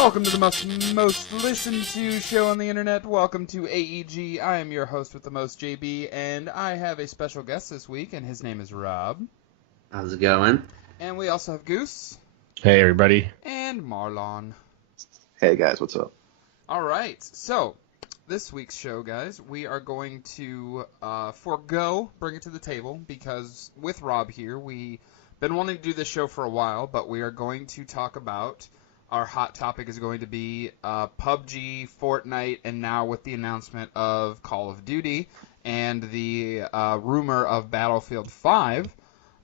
Welcome to the most listened to show on the internet. Welcome to AEG. I am your host with the most, JB, and I have a special guest this week, and his name is Rob. How's it going? And we also have Goose. Hey, everybody. And Marlon. Hey, guys, what's up? All right, so this week's show, guys, we are going to bring it to the table, because with Rob here, we've been wanting to do this show for a while, but we are going to talk about... Our hot topic is going to be PUBG, Fortnite, and now with the announcement of Call of Duty and the rumor of Battlefield 5,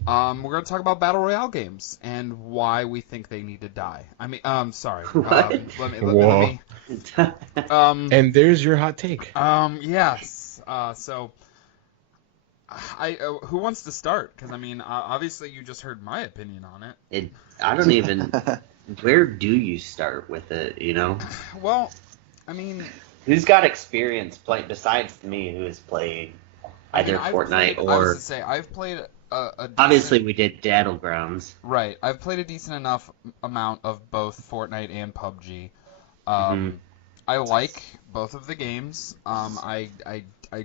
we're going to talk about Battle Royale games and why we think they need to die. I mean, sorry. Let me. And there's your hot take. Yes. So, who wants to start? Because, I mean, obviously you just heard my opinion on it. I don't even... Where do you start with it, you know? Well, I mean... Who's got experience playing, besides me, who has played either Fortnite or... I was to say, I've played a decent... Obviously, we did Battlegrounds. Right. I've played a decent enough amount of both Fortnite and PUBG. I like both of the games. I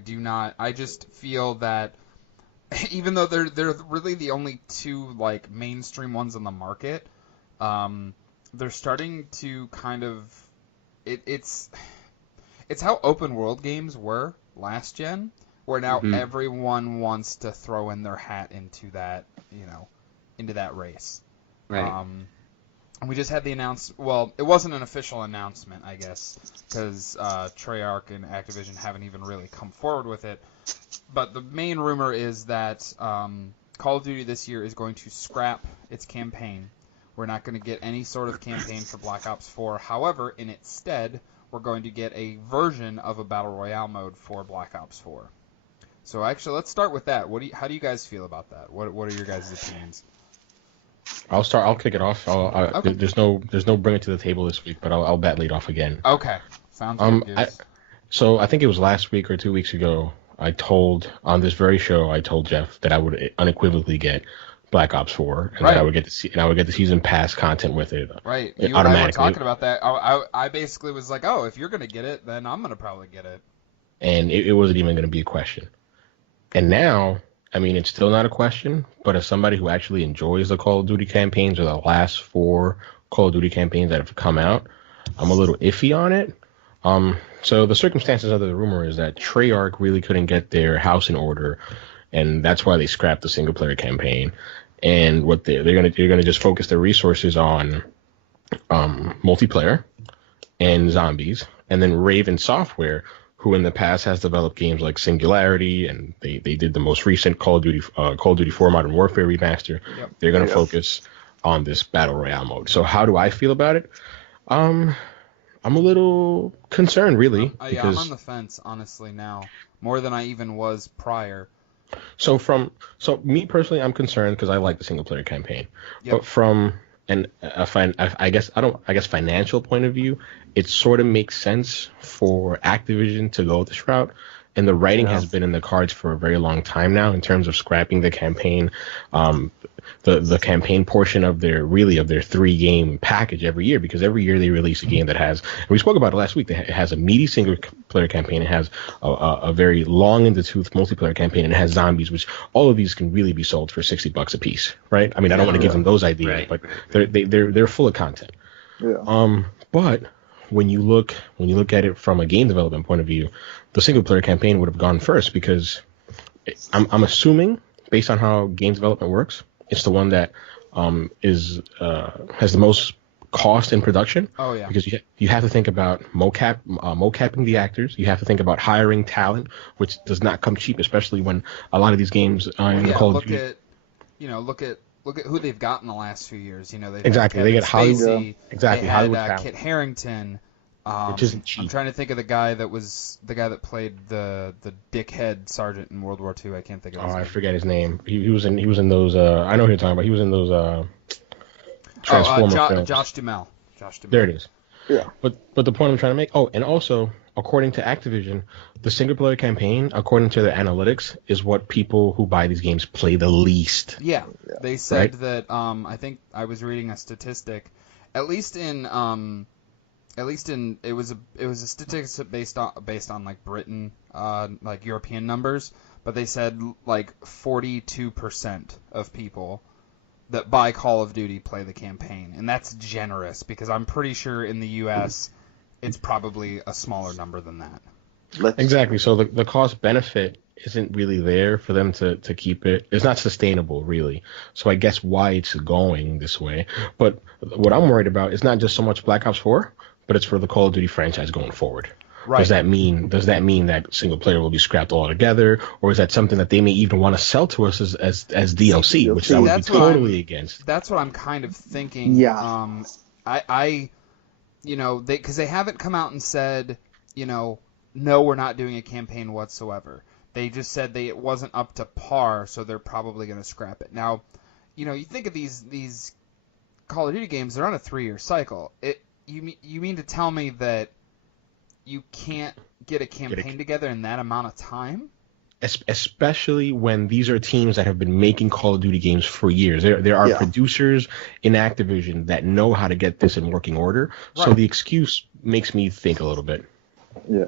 do not... I just feel that even though they're really the only two, like, mainstream ones on the market... they're starting to kind of it's how open world games were last gen, where now everyone wants to throw in their hat into that, into that race. Right. We just had the well, it wasn't an official announcement, I guess, because Treyarch and Activision haven't even really come forward with it. But the main rumor is that Call of Duty this year is going to scrap its campaign. We're not going to get any sort of campaign for Black Ops 4. However, in its stead, we're going to get a version of a Battle Royale mode for Black Ops 4. So actually, let's start with that. How do you guys feel about that? What are your guys' opinions? I'll start. I'll kick it off. Okay. There's no bring it to the table this week, but I'll bat lead off again. Okay. Sounds good. So I think it was last week or 2 weeks ago, on this very show, I told Jeff that I would unequivocally get Black Ops 4, and right. that I would get the season pass content with it. Right. You and I were talking about that. I basically was like, oh, if you're going to get it, then I'm going to probably get it. And it wasn't even going to be a question. And now, I mean, it's still not a question, but as somebody who actually enjoys the Call of Duty campaigns, or the last 4 Call of Duty campaigns that have come out, I'm a little iffy on it. So the circumstances of the rumor is that Treyarch really couldn't get their house in order, and that's why they scrapped the single player campaign. And what they're gonna just focus their resources on multiplayer and zombies, and then Raven Software, who in the past has developed games like Singularity, and they did the most recent Call of Duty 4 Modern Warfare remaster. Yep. They're gonna focus on this Battle Royale mode. So how do I feel about it? I'm a little concerned, really. Yeah, I'm on the fence, honestly, now, more than I even was prior. So me personally, I'm concerned because I like the single player campaign. Yep. But from I guess financial point of view, it sort of makes sense for Activision to go this route. And the writing has been in the cards for a very long time now in terms of scrapping the campaign, the campaign portion of their 3-game package every year, because every year they release a game that has, and we spoke about it last week, that it has a meaty single player campaign, it has a very long in the tooth multiplayer campaign, and it has zombies, which all of these can really be sold for $60 a piece, right? I mean, I don't want to give them those ideas, but they're full of content. Yeah. But when you look at it from a game development point of view, the single player campaign would have gone first, because I'm assuming, based on how game development works, it's the one that has the most cost in production. Oh yeah. Because you have to think about mocapping the actors. You have to think about hiring talent, which does not come cheap, especially when a lot of these games in Call of Duty. Look at who they've got in the last few years. They get Hollywood. Exactly. They Hollywood had Kit Harington. Which isn't cheap. I'm trying to think of the guy that played the dickhead sergeant in World War II. I can't think of his name. I forget his name. He was in those. I know who you're talking about. He was in those Transformer films. Josh Duhamel. There it is. Yeah. But the point I'm trying to make. Oh, and also, according to Activision, the single player campaign, according to their analytics, is what people who buy these games play the least. Yeah. They said that. I think I was reading a statistic, at least in at least it was a statistics based on like Britain, like European numbers, but they said like 42% of people that buy Call of Duty play the campaign, and that's generous because I'm pretty sure in the U.S. it's probably a smaller number than that. Exactly. So the cost benefit isn't really there for them to keep it. It's not sustainable, really. So I guess why it's going this way. But what I'm worried about is not just so much Black Ops 4, but it's for the Call of Duty franchise going forward. Right. Does that mean that single player will be scrapped altogether, or is that something that they may even want to sell to us as DLC, which I would be totally against? That's what I'm kind of thinking. Yeah. Because they haven't come out and said, no, we're not doing a campaign whatsoever. They just said it wasn't up to par, so they're probably going to scrap it. Now, you think of these Call of Duty games, they're on a 3-year cycle. You mean to tell me that you can't get a campaign together in that amount of time? Especially when these are teams that have been making Call of Duty games for years. There are producers in Activision that know how to get this in working order. Right. So the excuse makes me think a little bit. Yeah,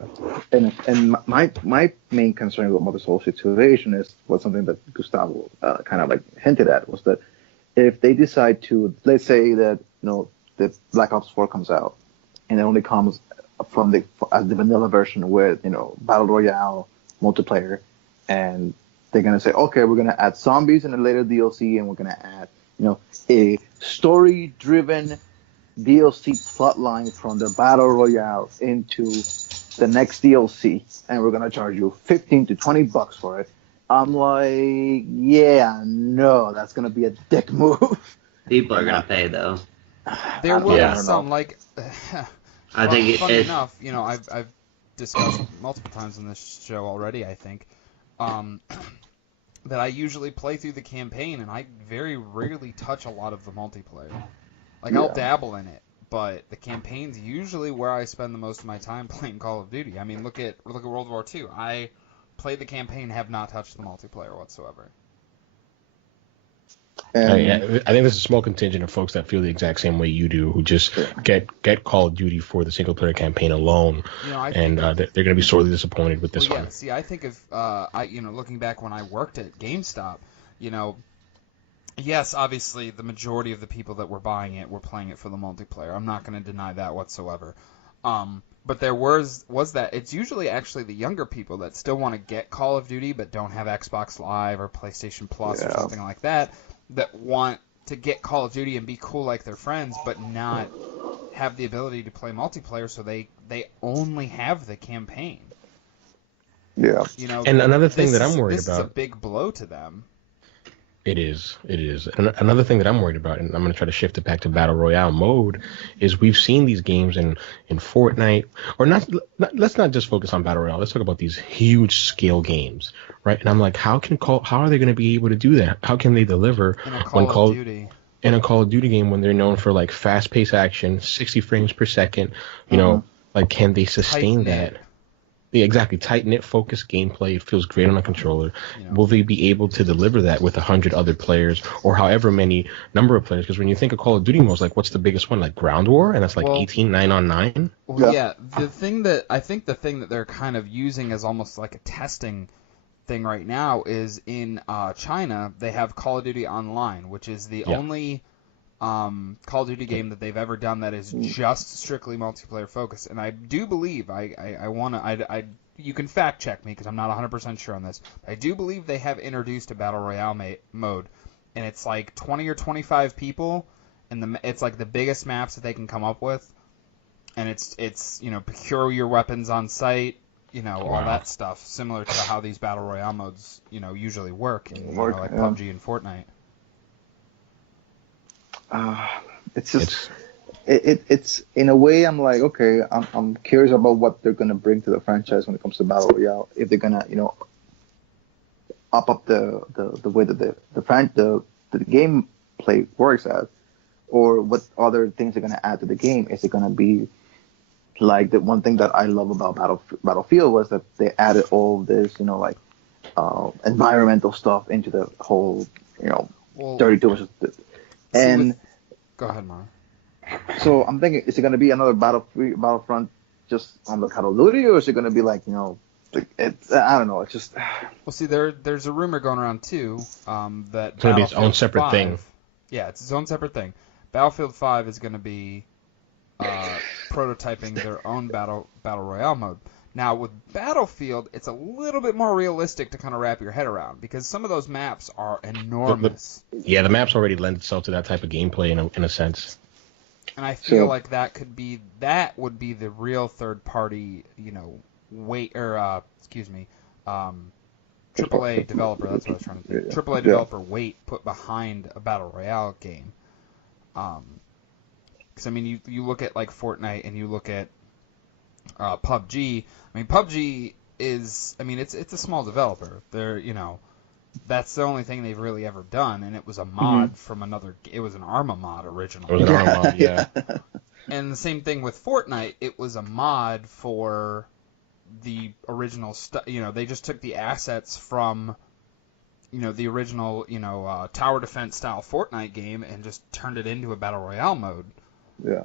and my main concern about this whole situation was something that Gustavo kind of like hinted at, was that if they decide to, let's say that the Black Ops 4 comes out and it only comes as the vanilla version with Battle Royale multiplayer, and they're gonna say, okay, we're gonna add zombies in a later DLC, and we're gonna add a story-driven DLC plotline from the Battle Royale into the next DLC, and we're gonna charge you $15 to $20 for it. I'm like, no, that's gonna be a dick move. People are gonna pay though. There will be some like. I think funny enough, I've discussed multiple times in this show already. I think that I usually play through the campaign, and I very rarely touch a lot of the multiplayer. Like I'll dabble in it, but the campaign's usually where I spend the most of my time playing Call of Duty. I mean, look at World War II. I played the campaign, have not touched the multiplayer whatsoever. I think there's a small contingent of folks that feel the exact same way you do, who just get Call of Duty for the single player campaign alone, and they're going to be sorely disappointed with this one. See, I think of looking back when I worked at GameStop, yes, obviously the majority of the people that were buying it were playing it for the multiplayer. I'm not going to deny that whatsoever. But there was that. It's usually actually the younger people that still want to get Call of Duty but don't have Xbox Live or PlayStation Plus or something like that want to get Call of Duty and be cool like their friends but not have the ability to play multiplayer, so they only have the campaign. Yeah. And another thing that I'm worried about. This is a big blow to them. It is. And another thing that I'm worried about, and I'm going to try to shift it back to Battle Royale mode, is we've seen these games in Fortnite, or not. Let's not just focus on Battle Royale. Let's talk about these huge scale games, right? And I'm like, how are they going to be able to do that? How can they deliver in a Call of Duty? In a Call of Duty game when they're known for like fast-paced action, 60 frames per second, like can they sustain that? Yeah, exactly. Tight-knit, focused gameplay. It feels great on a controller. Will they be able to deliver that with 100 other players or however many number of players? Because when you think of Call of Duty modes, like what's the biggest one? Like Ground War? And that's like 18, 9 on 9? Well, yeah. The thing that they're kind of using as almost like a testing thing right now is in China, they have Call of Duty Online, which is the only Call of Duty game that they've ever done that is just strictly multiplayer focused. And I do believe you can fact check me because I'm not 100% sure on this. I do believe they have introduced a Battle Royale mode, and it's like 20 or 25 people, and it's like the biggest maps that they can come up with, and it's procure your weapons on site, all that stuff, similar to how these Battle Royale modes usually work in like PUBG and Fortnite. It's just it's in a way I'm like, okay, I'm curious about what they're gonna bring to the franchise when it comes to Battle Royale. If they're gonna up the way that the gameplay works at, or what other things they're gonna add to the game. Is it gonna be like the one thing that I love about Battlefield was that they added all of this environmental stuff into the whole 32 versus. And go ahead, Marlon. So I'm thinking, is it going to be another Battlefront just on the Call of Duty, or is it going to be like, like I don't know. It's just Well, see, there's a rumor going around too that It's going to be its own Battlefield separate 5, thing. yeah, it's its own separate thing. Battlefield 5 is going to be prototyping their own battle royale mode. Now with Battlefield, it's a little bit more realistic to kind of wrap your head around because some of those maps are enormous. The maps already lend itself to that type of gameplay in a sense. And I feel like that would be the real third party, AAA developer. That's what I was trying to think. AAA developer weight put behind a battle royale game. Because I mean, you look at like Fortnite and you look at PUBG. I mean, PUBG is, I mean, it's a small developer. They're, that's the only thing they've really ever done, and it was a mod from another. It was an Arma mod originally. It was an Arma mod, yeah. And the same thing with Fortnite. It was a mod for the original stuff. They just took the assets from, the original, tower defense style Fortnite game and just turned it into a battle royale mode. Yeah.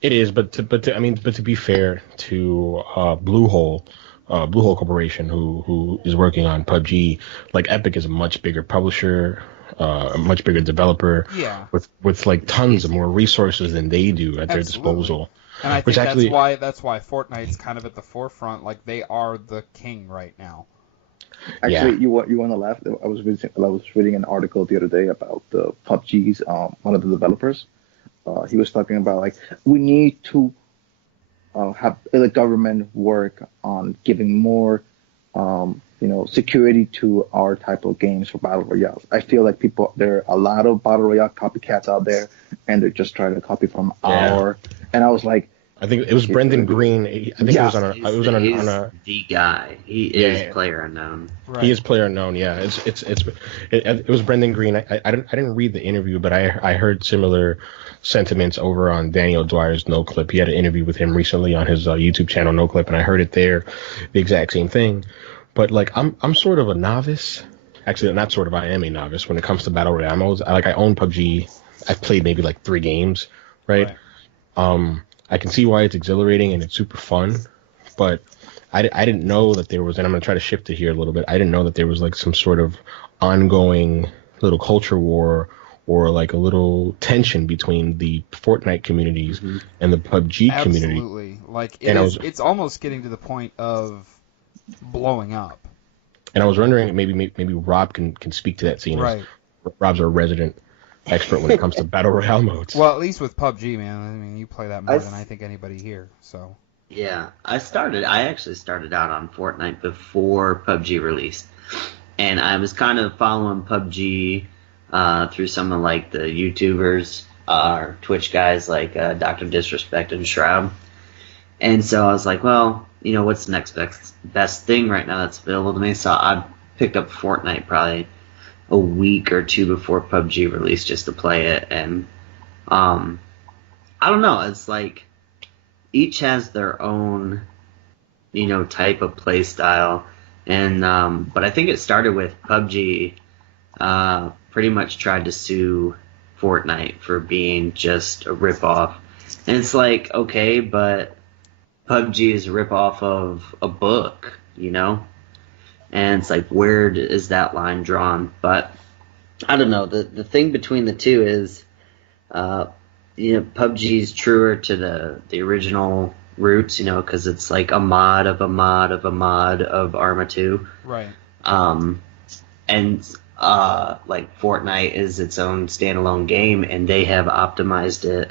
It is, but to be fair to Bluehole Corporation, who is working on PUBG, like Epic is a much bigger publisher, a much bigger developer, with like tons of more resources than they do at their disposal. And I think that's why Fortnite's kind of at the forefront. Like they are the king right now. Actually, you want to laugh? I was reading an article the other day about the PUBG's one of the developers. He was talking about like we need to have the government work on giving more security to our type of games for battle royales. I feel like there are a lot of battle royale copycats out there, and they're just trying to copy from our. And I was like, I think it was Brendan Green. I think it was on a. The guy. He is player unknown. Right. He is player unknown. Yeah, it was Brendan Green. I didn't read the interview, but I heard similar sentiments over on Daniel Dwyer's NoClip. He had an interview with him recently on his YouTube channel NoClip, and I heard it there, the exact same thing. But like I'm sort of a novice. Actually, not sort of. I am a novice when it comes to battle royale. I own PUBG. I've played maybe like 3 games, right? I can see why it's exhilarating and it's super fun, but I didn't know that there was, and I'm going to try to shift it here a little bit, I didn't know that there was like some sort of ongoing little culture war or like a little tension between the Fortnite communities and the PUBG community. Absolutely. Like it's almost getting to the point of blowing up. And I was wondering, maybe Rob can speak to that scene. Right. Rob's our resident expert when it comes to battle royale modes. Well, at least with PUBG, man. I mean, you play that more than I think anybody here. So. Yeah, I actually started out on Fortnite before PUBG released, and I was kind of following PUBG through some of like the YouTubers, or Twitch guys like Dr. Disrespect and Shroud, and so I was like, well, what's the next best thing right now that's available to me? So I picked up Fortnite probably a week or 2 before PUBG released just to play it, and I don't know, it's like each has their own type of play style, and but I think it started with PUBG pretty much tried to sue Fortnite for being just a ripoff, and it's like, okay, but PUBG is a ripoff of a book, and it's like, where is that line drawn? But I don't know. The thing between the two is, PUBG is truer to the original roots, because it's like a mod of a mod of a mod of Arma 2. Right. And like Fortnite is its own standalone game, and they have optimized it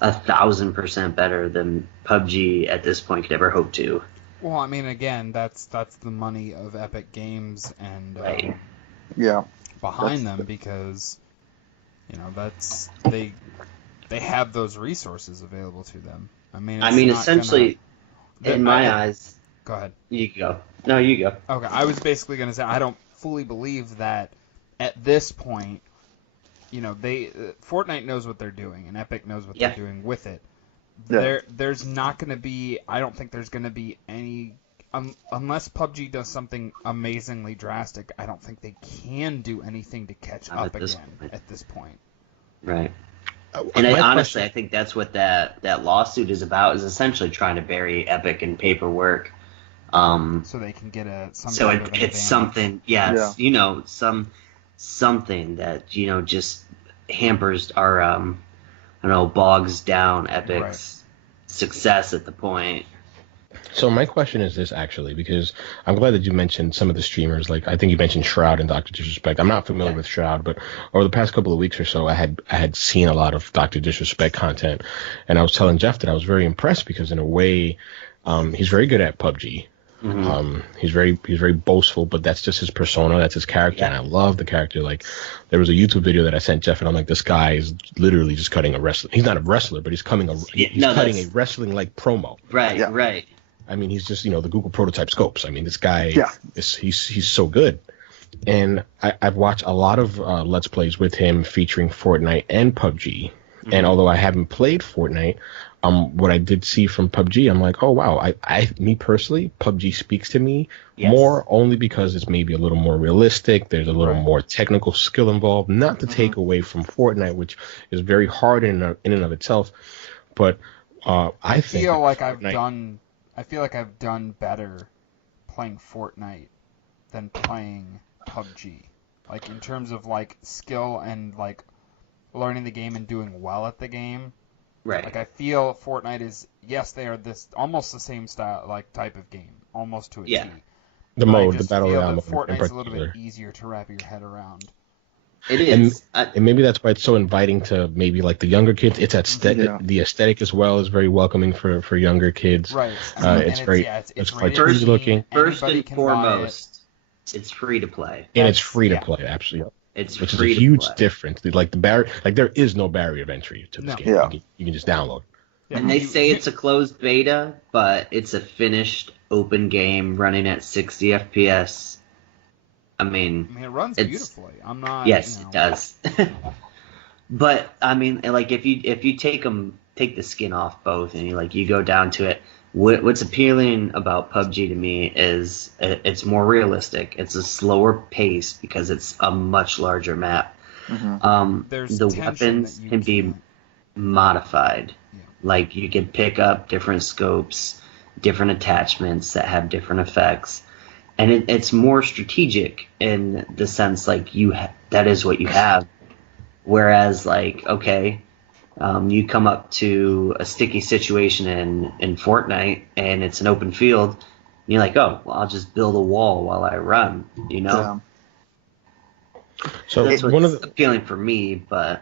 1,000% better than PUBG at this point could ever hope to. Well, I mean, again, that's the money of Epic Games and behind them, because that's they have those resources available to them. I mean, essentially, in my eyes. Go ahead. You go. No, you go. Okay, I was basically going to say I don't fully believe that at this point, Fortnite knows what they're doing and Epic knows what they're doing with it. Yeah. There's not going to be. I don't think there's going to be any. Unless PUBG does something amazingly drastic, I don't think they can do anything to catch up again at this point. Right. And honestly, question, I think that's what that lawsuit is about, is essentially trying to bury Epic in paperwork. So they can get some So type of an it's advantage. something, yes, something that, just hampers our, I don't know, bogs down Epic's success at the point. so my question is this, actually, because I'm glad that you mentioned some of the streamers. Like, I think you mentioned Shroud and Dr. Disrespect. I'm not familiar with Shroud, but over the past couple of weeks or so, I had seen a lot of Dr. Disrespect content, and I was telling Jeff that I was very impressed because, in a way, he's very good at PUBG. He's very boastful, but that's just his persona, that's his character, and I love the character. Like, there was a YouTube video that I sent Jeff, and I'm like, this guy is literally just cutting a wrestler. He's not a wrestler, but he's cutting a wrestling like promo. Right. I mean, he's just, the Google prototype scopes. I mean, this guy, he's so good. And I've watched a lot of Let's Plays with him featuring Fortnite and PUBG. And although I haven't played Fortnite, what I did see from PUBG, I'm like, oh, wow. Me personally, PUBG speaks to me more only because it's maybe a little more realistic. There's a little more technical skill involved. Not to take away from Fortnite, which is very hard in and of itself. But I feel like I've done better playing Fortnite than playing PUBG. Like, in terms of, like, skill and, like, learning the game and doing well at the game. Right. Like, I feel Fortnite is, yes, they are this almost the same style, like, type of game, almost to a T. The Battle Royale mode. Fortnite's a little bit easier to wrap your head around. It is, and maybe that's why it's so inviting to maybe like the younger kids. It's the aesthetic as well is very welcoming for younger kids. Right. It's cartoony looking. First and foremost, it's free to play. And it's free to play, absolutely. Which is a huge difference. Like there is no barrier of entry to this game. You can just download. Yeah. And they say it's a closed beta, but it's a finished open game running at 60 FPS. I mean, it runs beautifully. I'm not. Yes, it does. But I mean, like if you take the skin off both, and you go down to it, what's appealing about PUBG to me is it's more realistic. It's a slower pace because it's a much larger map. The weapons can be modified. Yeah. Like, you can pick up different scopes, different attachments that have different effects. And it's more strategic in the sense, like, that is what you have. Whereas, like, okay, you come up to a sticky situation in Fortnite, and it's an open field, and you're like, oh, well, I'll just build a wall while I run, Yeah. So that's what's appealing for me, but...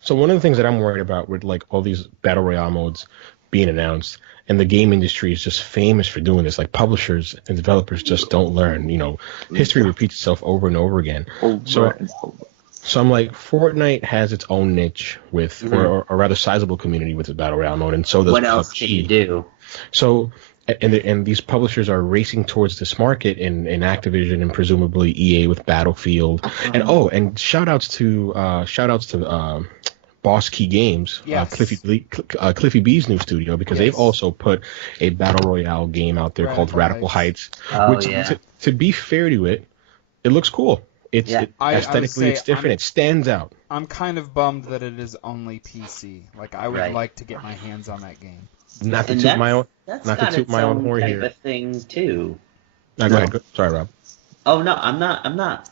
So one of the things that I'm worried about with, like, all these Battle Royale modes being announced, and the game industry is just famous for doing this. Like, publishers and developers just don't learn. History repeats itself over and over again. So I'm like, Fortnite has its own niche with, or a rather sizable community with the Battle Royale mode, and so does PUBG. What else can you do? So, and these publishers are racing towards this market in Activision and presumably EA with Battlefield. And shout outs to Boss Key Games, Cliffy B's new studio, because they've also put a Battle Royale game out there called Radical Heights, which, to be fair to it, it looks cool. Aesthetically, it's different. It stands out. I'm kind of bummed that it is only PC. Like, I would like to get my hands on that game. Not to toot my own horn here. That's thing too. No, go ahead. Sorry, Rob. Oh no, I'm not.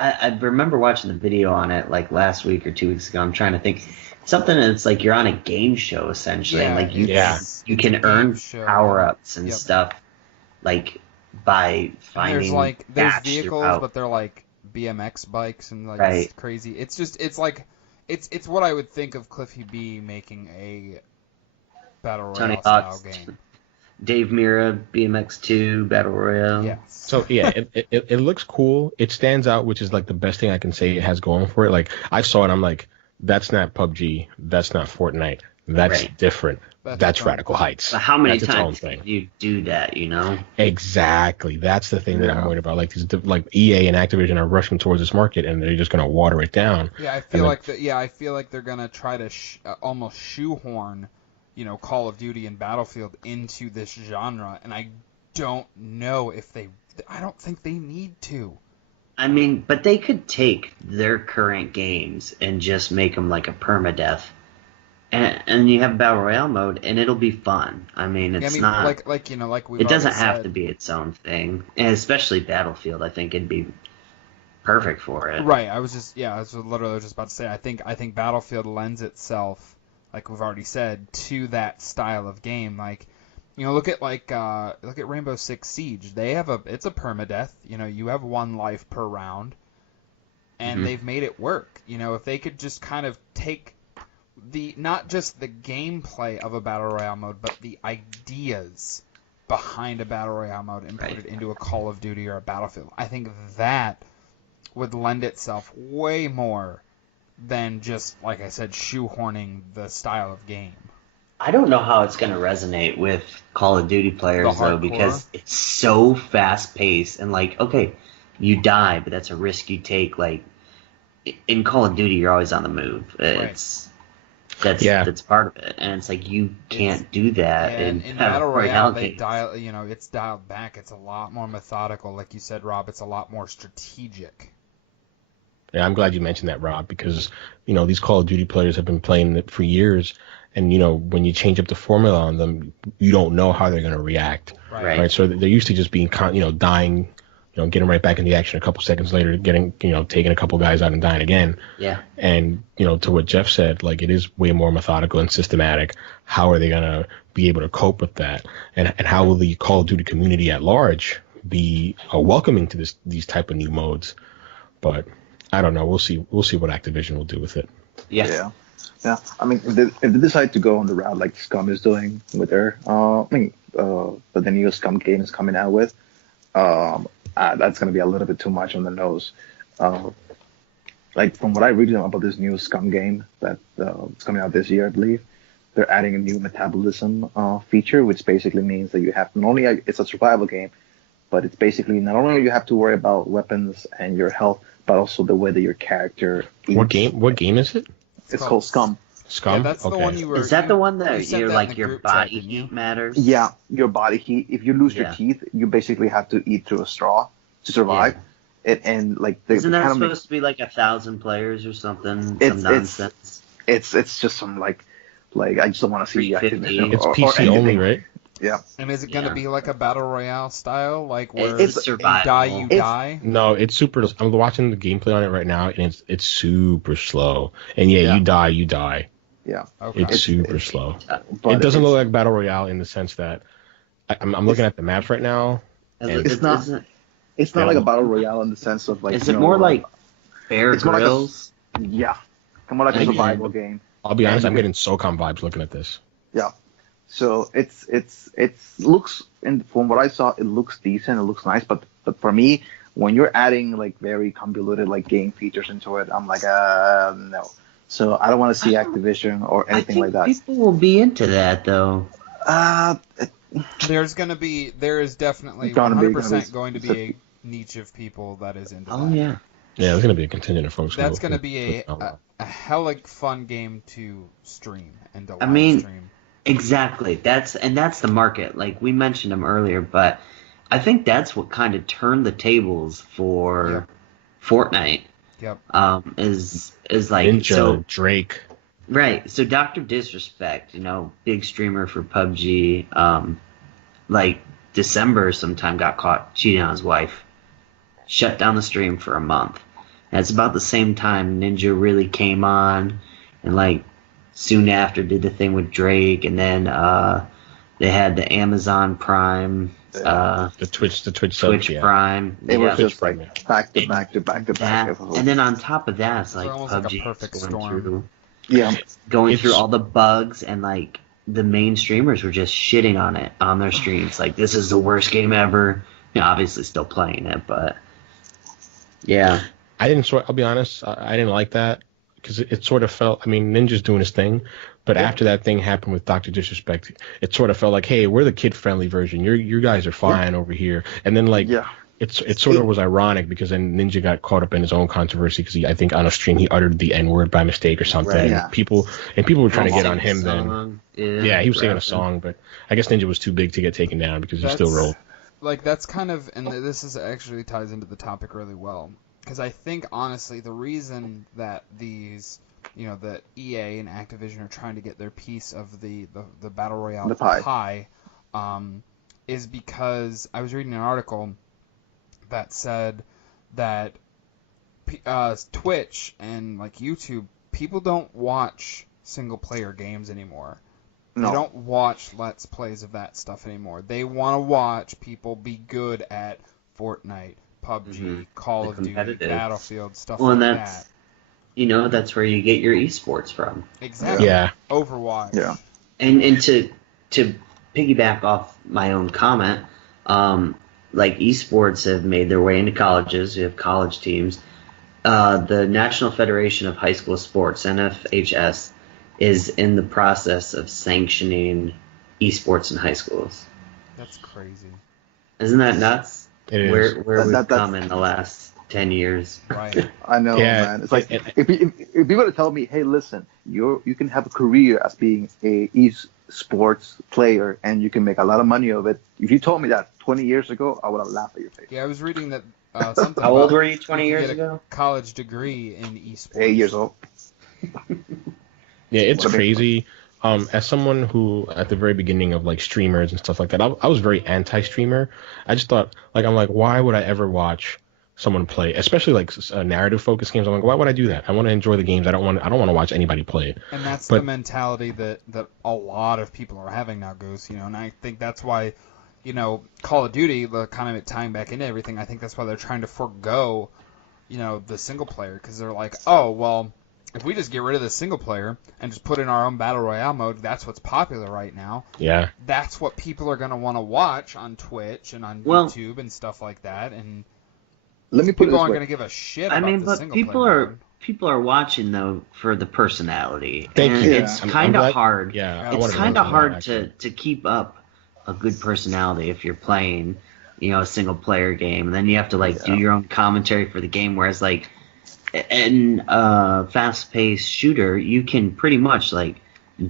I remember watching the video on it like last week or 2 weeks ago. I'm trying to think something that's like you're on a game show essentially, and like you can earn power ups and stuff like by finding. There's vehicles, but they're like BMX bikes and like it's crazy. It's what I would think of Cliffy B making a Battle Royale style game. Dave Mira, BMX2, Battle Royale. Yeah. So yeah, it looks cool. It stands out, which is like the best thing I can say it has going for it. Like, I saw it, I'm like, that's not PUBG, that's not Fortnite, that's different. That's Radical Heights. But how many times can you do that? Exactly. That's the thing that I'm worried about. Like, like EA and Activision are rushing towards this market, and they're just going to water it down. Yeah, I feel like they're going to try to almost shoehorn, Call of Duty and Battlefield into this genre, and I don't know if I don't think they need to. I mean, but they could take their current games and just make them like a permadeath and you have Battle Royale mode, and it'll be fun. I mean, Yeah, I it's mean, not. like we've It already doesn't have to said. be its own thing, and especially Battlefield. I think it'd be perfect for it. Right. I was literally just about to say. I think Battlefield lends itself, like we've already said, to that style of game. Like, look at Rainbow Six Siege. It's a permadeath. You have one life per round, and Hmm. they've made it work. If they could just kind of take not just the gameplay of a battle royale mode, but the ideas behind a battle royale mode and put Right. it into a Call of Duty or a Battlefield. I think that would lend itself way more than just, like I said, shoehorning the style of game. I don't know how it's going to resonate with Call of Duty players The though, hardcore? because it's so fast paced and like, okay, you die, but that's a risk you take. Like in Call of Duty, you're always on the move. That's part of it, and it's like you can't do that And in in Battle Battle Royale Royale, they games. it's dialed back. It's a lot more methodical. Like you said, Rob, it's a lot more strategic. Yeah, I'm glad you mentioned that, Rob, because these Call of Duty players have been playing it for years, and when you change up the formula on them, you don't know how they're going to react, Right. right? So they're used to just being, dying, getting right back in the action a couple seconds later, getting, taking a couple guys out and dying again. Yeah. And to what Jeff said, like it is way more methodical and systematic. How are they going to be able to cope with that, and how will the Call of Duty community at large be welcoming to these type of new modes? But I don't know. We'll see. We'll see what Activision will do with it. Yeah. Yeah. I mean, if they decide to go on the route like Scum is doing with their, the new Scum game is coming out with, that's going to be a little bit too much on the nose. Like from what I read about this new Scum game that is coming out this year, I believe, they're adding a new metabolism feature, which basically means that you have not only it's a survival game, but it's basically not only you have to worry about weapons and your health, but also the way that your character eats. What game is it? It's called Scum. Scum. Yeah, that's okay. the one you were. Is that the one you that sent you're that like in the your group chat, body didn't you? heat matters? Yeah, your body heat. If you lose your Yeah. teeth, you basically have to eat through a straw to survive. And like the Isn't that kind of supposed to be like 1,000 players or something? It's- Some nonsense. it's just some like I just don't want to see 350. Activision It's or PC anything. only, right? Yeah, And is it going to Yeah. be like a battle royale style, like where It's you survival. die, you It's- die? No, it's super. I'm watching the gameplay on it right now, and it's super slow. And Yeah. you die, you die. yeah. Okay. It's super slow. But It doesn't it's- look like Battle Royale in the sense that I'm looking at the maps right now. It's not- Isn't, It's not like a battle royale in the sense of like. is it more like Bear it's more like a- Grylls? Yeah, more like a Maybe. survival game. I'll be honest, And I'm getting SOCOM vibes looking at this. Yeah. So it's looks, and from what I saw, it looks decent. It looks nice, but for me, when you're adding like very convoluted like game features into it, I'm like no. So I don't want to see Activision or anything I like think that. people will be into that though. There is definitely Gonna be- 100% going to be a niche of people that is into Oh that. yeah. Yeah, there's gonna be a contingent of folks. That's going to be a hella fun game to stream and to live mean, stream. Exactly. That's the market. Like we mentioned them earlier, but I think that's what kind of turned the tables for Fortnite. Yep. Is like Ninja, so Drake. right. So Dr. Disrespect, big streamer for PUBG, like December sometime got caught cheating on his wife, shut down the stream for a month. And it's about the same time Ninja really came on, and like soon after did the thing with Drake, and then they had the Amazon Prime, The Twitch Twitch subs, yeah. Prime. It was yeah. just like back to back to back to back. That, and then on top of that, it's like almost like a PUBG perfect going storm. through Yeah, going It's- through all the bugs, and like the main streamers were just shitting on it on their streams. Like, this is the worst game ever. Obviously still playing it, but yeah. I'll be honest, I didn't like that because it sort of felt. I mean, Ninja's doing his thing, but after that thing happened with Dr. Disrespect, it sort of felt like, hey, we're the kid-friendly version. You guys are fine over here. And then like, yeah. it sort of was ironic because then Ninja got caught up in his own controversy because I think on a stream he uttered the N-word by mistake or something. Right. And Yeah. people were trying to get on him then. Song, Yeah, he was singing a rapping. song, but I guess Ninja was too big to get taken down because he still rolled. Like, that's kind of, and this is actually ties into the topic really well. Because I think, honestly, the reason that these the EA and Activision are trying to get their piece of the Battle Royale The pie. is because I was reading an article that said that Twitch and like YouTube, people don't watch single player games anymore. No. They don't watch Let's Plays of that stuff anymore. They want to watch people be good at Fortnite, PUBG, Call of Duty, Battlefield, stuff like that. That's where you get your esports from. Exactly. Yeah. Overwatch. Yeah. And to piggyback off my own comment, like esports have made their way into colleges. You have college teams. The National Federation of High School Sports, NFHS, is in the process of sanctioning esports in high schools. That's crazy. Isn't that nuts? It is. Where we've come in the last 10 years. Right. I know, man. It's like if you were to tell me, hey, listen, you can have a career as being a esports player and you can make a lot of money of it. If you told me that 20 years ago, I would have laughed at your face. Yeah, I was reading that something. How old were you you 20 could years get ago? A college degree in esports. 8 years old. Yeah, it's crazy. As someone who, at the very beginning of like streamers and stuff like that, I was very anti-streamer. I just thought, why would I ever watch someone play, especially like narrative-focused games? I'm like, why would I do that? I want to enjoy the games. I don't want to watch anybody play it. And that's the mentality that a lot of people are having now, Goose. And I think that's why, Call of Duty, the kind of tying back into everything. I think that's why they're trying to forego, the single player, because they're like, oh well. If we just get rid of the single player and just put in our own Battle Royale mode, that's what's popular right now. Yeah. That's what people are going to want to watch on Twitch and on YouTube and stuff like that. And let me put people it aren't this way. going to give a shit about the single people player are mode. people are watching though for the personality. Thank you. It's kind of hard. Yeah. It's kind of hard to keep up a good personality if you're playing, a single player game, and then you have to do your own commentary for the game. Whereas in a fast-paced shooter, you can pretty much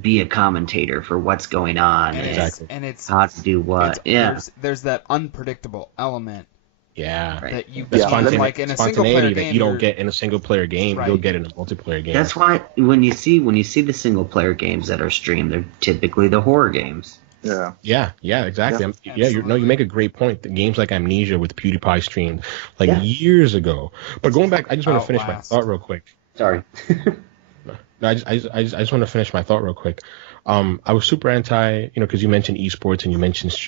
be a commentator for what's going on and it's how to do what. There's that unpredictable element. Yeah. That you the get in a single player game that you don't get in a single player game, you'll get in a multiplayer game. That's why when you see the single player games that are streamed, they're typically the horror games. Yeah, exactly. You make a great point. The games like Amnesia with PewDiePie streamed years ago. But going back, I just want to finish my thought real quick. Sorry. No, I just want to finish my thought real quick. I was super anti, because you mentioned esports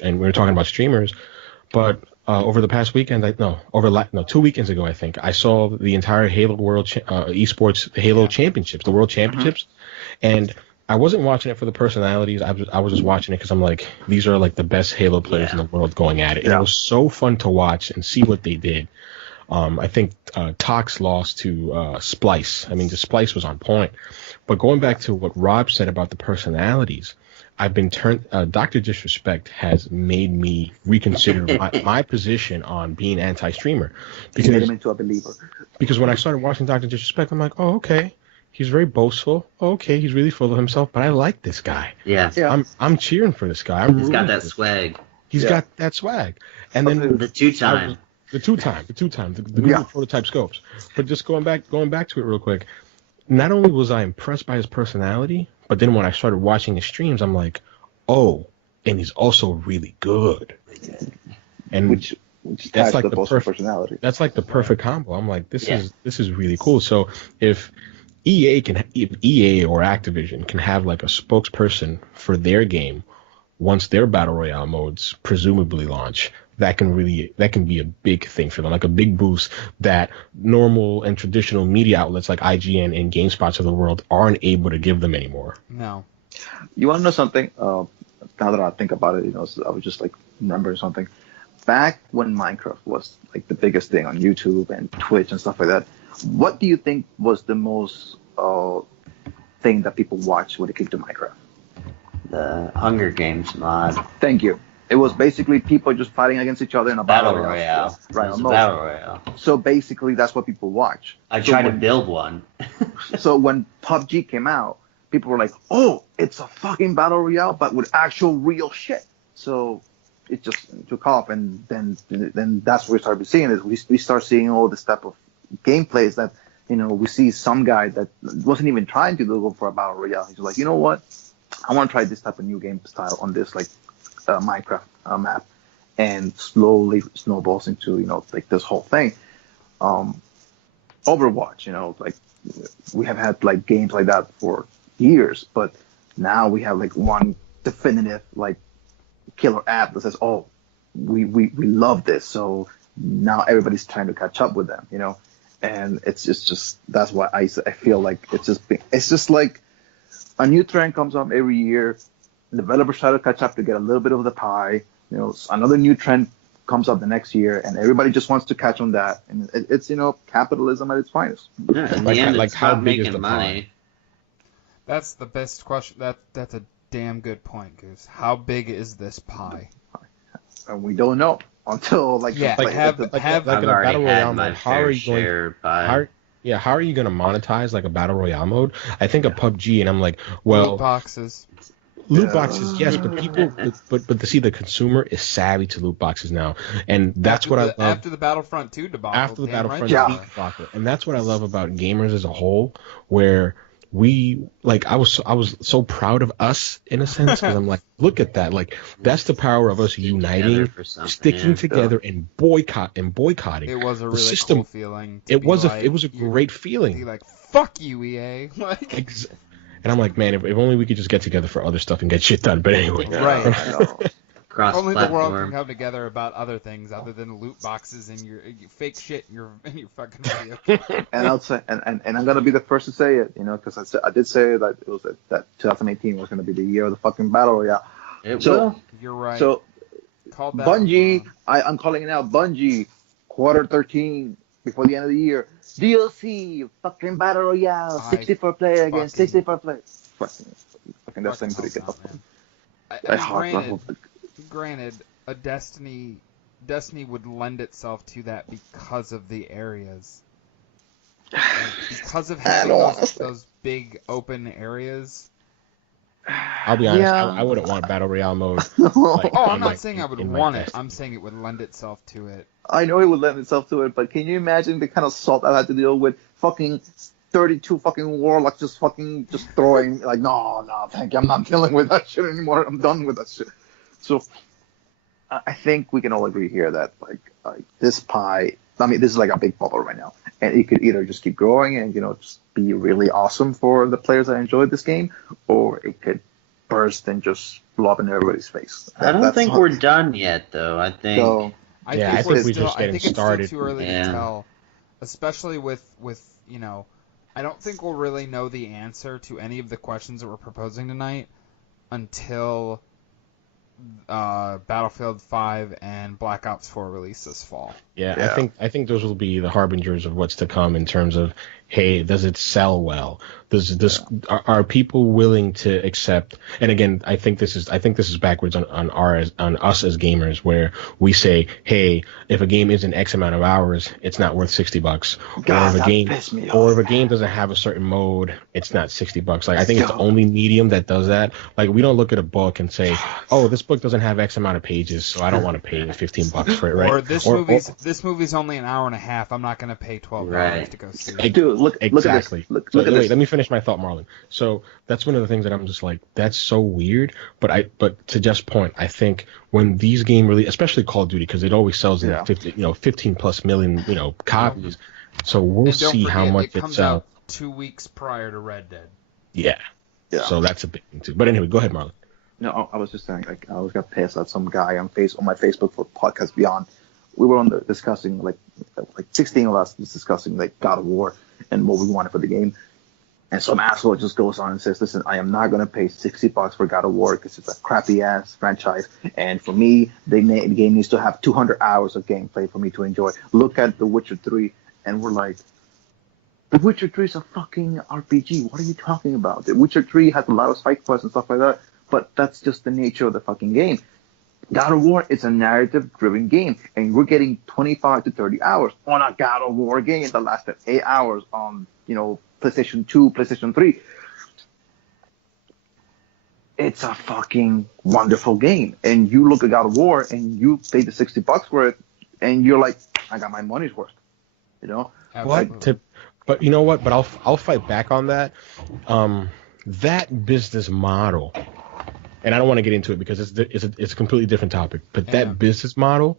and we were talking about streamers, but over the past weekend, 2 weekends ago, I think I saw the entire Halo World esports Halo Championships, the World Championships, and I wasn't watching it for the personalities. I was just watching it because I'm like, these are the best Halo players in the world going at it. And it was so fun to watch and see what they did. I think Tox lost to Splice. I mean, the Splice was on point. But going back to what Rob said about the personalities, I've been Dr. Disrespect has made me reconsider my position on being anti-streamer. Because made him into a believer. Because when I started watching Dr. Disrespect, I'm like, oh, okay. He's very boastful. Okay, he's really full of himself, but I like this guy. Yeah. I'm cheering for this guy. He's got that swag. He's got that swag. And then the two-time, the Google prototype scopes. But just going back to it real quick. Not only was I impressed by his personality, but then when I started watching his streams, I'm like, oh, and he's also really good. And which that's the perfect personality. That's the perfect combo. I'm like, this is really cool. So if EA or Activision can have a spokesperson for their game once their Battle Royale modes presumably launch, that can be a big thing for them, a big boost that normal and traditional media outlets like IGN and GameSpots of the world aren't able to give them anymore. No. You want to know something? Now that I think about it, I was just remembering something. Back when Minecraft was the biggest thing on YouTube and Twitch and stuff like that, what do you think was the most thing that people watched when it came to Minecraft? The Hunger Games mod. Thank you. It was basically people just fighting against each other in a Battle Royale. Right, Battle Royale. So basically, that's what people watch. I tried to build one. So when PUBG came out, people were like, "Oh, it's a fucking Battle Royale, but with actual real shit." So it just took off, and then that's what we started seeing. Is we start seeing all this type of gameplays that we see some guy that wasn't even trying to go for a battle royale. He's like, you know what? I want to try this type of new game style on this like Minecraft map, and slowly snowballs into like this whole thing. Overwatch, like we have had like games like that for years, but now we have like one definitive like killer app that says, oh, we love this, so now everybody's trying to catch up with them, and it's just that's why I feel like it's just like a new trend comes up every year. Developers try to catch up to get a little bit of the pie. Another new trend comes up the next year, and everybody just wants to catch on that. And it's capitalism at its finest. Yeah, in the end, it's how about big is making the money. pie? That's the best question. That's a damn good point, Goose. How big is this pie? And we don't know until like Yeah, like, have the- like I've in a already battle had royale my mode, how are fair you going? share by. How are you going to monetize like a battle royale mode? I think of PUBG, and I'm like, Loot well, boxes. loot boxes, yes, but people, but to see the consumer is savvy to loot boxes now, and that's what I love. After the Battlefront 2 debacle. After the damn Battlefront right 2 they are. debacle, and that's what I love about gamers as a whole, where we like I was so proud of us in a sense, because I'm like, look at that, like that's the power of us uniting, for something, sticking yeah. together, and boycotting. It was a The really system- cool feeling. It was a great Be feeling. like, fuck you, EA. Like, And I'm like, man, if only we could just get together for other stuff and get shit done. But anyway, Right. I know. only the world can Cross-platform. come together about other things other than loot boxes and your fake shit in your fucking video game. And I'll say, and I'm gonna be the first to say it, because I did say that it was that 2018 was gonna be the year of the fucking battle royale. It So- will. You're right. So Called that Bungie, one. I'm calling it out. Bungie, quarter 13 before the end of the year, DLC, fucking battle royale, 64 player again, fucking- 64 player. Fucking that thing pretty good. help out, man. I I hard granted, a Destiny would lend itself to that because of the areas. Like, because of having those big open areas. I'll be honest, Yeah. I wouldn't want battle royale mode. Oh, I'm in not my- saying I would in my want it. Destiny. I'm saying it would lend itself to it. I know it would lend itself to it, but can you imagine the kind of salt I had to deal with? Fucking 32 fucking warlocks just throwing, like, no, thank you. I'm not dealing with that shit anymore. I'm done with that shit. So I think we can all agree here that like this pie, I mean, this is like a big bubble right now, and it could either just keep growing and just be really awesome for the players that enjoyed this game, or it could burst and just blow up in everybody's face. I don't That's think how- we're done yet, though. I think. So I think it's we're still- just getting I think it's started. still too early Yeah. to tell, especially with I don't think we'll really know the answer to any of the questions that we're proposing tonight until Battlefield 5 and Black Ops 4 release this fall. Yeah, I think those will be the harbingers of what's to come in terms of, hey, does it sell well? Are people willing to accept? And again, I think this is backwards on us as gamers, where we say, hey, if a game isn't X amount of hours, it's not worth $60. God, or that pissed me or off. if a game doesn't have a certain mode, it's not $60. Like I think it's the only medium that does that. Like we don't look at a book and say, oh, this book doesn't have X amount of pages, so I don't want to pay $15 for it, right? Or this movie's only an hour and a half. I'm not going to pay $12 Right. to go see it. dude, look Exactly. at this. Look So, at wait, this. let me finish my thought, Marlon. So that's one of the things that I'm just like, that's so weird. But to Jeff's point, I think when these games really, especially Call of Duty, because it always sells in 15 plus million, copies. So we'll And don't see how forget, much it it comes sells. out 2 weeks prior to Red Dead. Yeah. Yeah. So that's a big thing too. But anyway, go ahead, Marlon. No, I was just saying, like, I was got pissed at some guy on my Facebook for Podcast Beyond. We were discussing, like 16 of us was discussing, like, God of War and what we wanted for the game. And some asshole just goes on and says, listen, I am not going to pay $60 for God of War because it's a crappy-ass franchise. And for me, the game needs to have 200 hours of gameplay for me to enjoy. Look at The Witcher 3, and we're like, The Witcher 3 is a fucking RPG. What are you talking about? The Witcher 3 has a lot of side quests and stuff like that, but that's just the nature of the fucking game. God of War is a narrative-driven game, and we're getting 25 to 30 hours on a God of War game that lasted 8 hours on, PlayStation 2, PlayStation 3. It's a fucking wonderful game, and you look at God of War, and you pay the $60 for it, and you're like, I got my money's worth, Absolutely. But you know what? But I'll fight back on that. That business model, and I don't want to get into it because it's a completely different topic. But that business model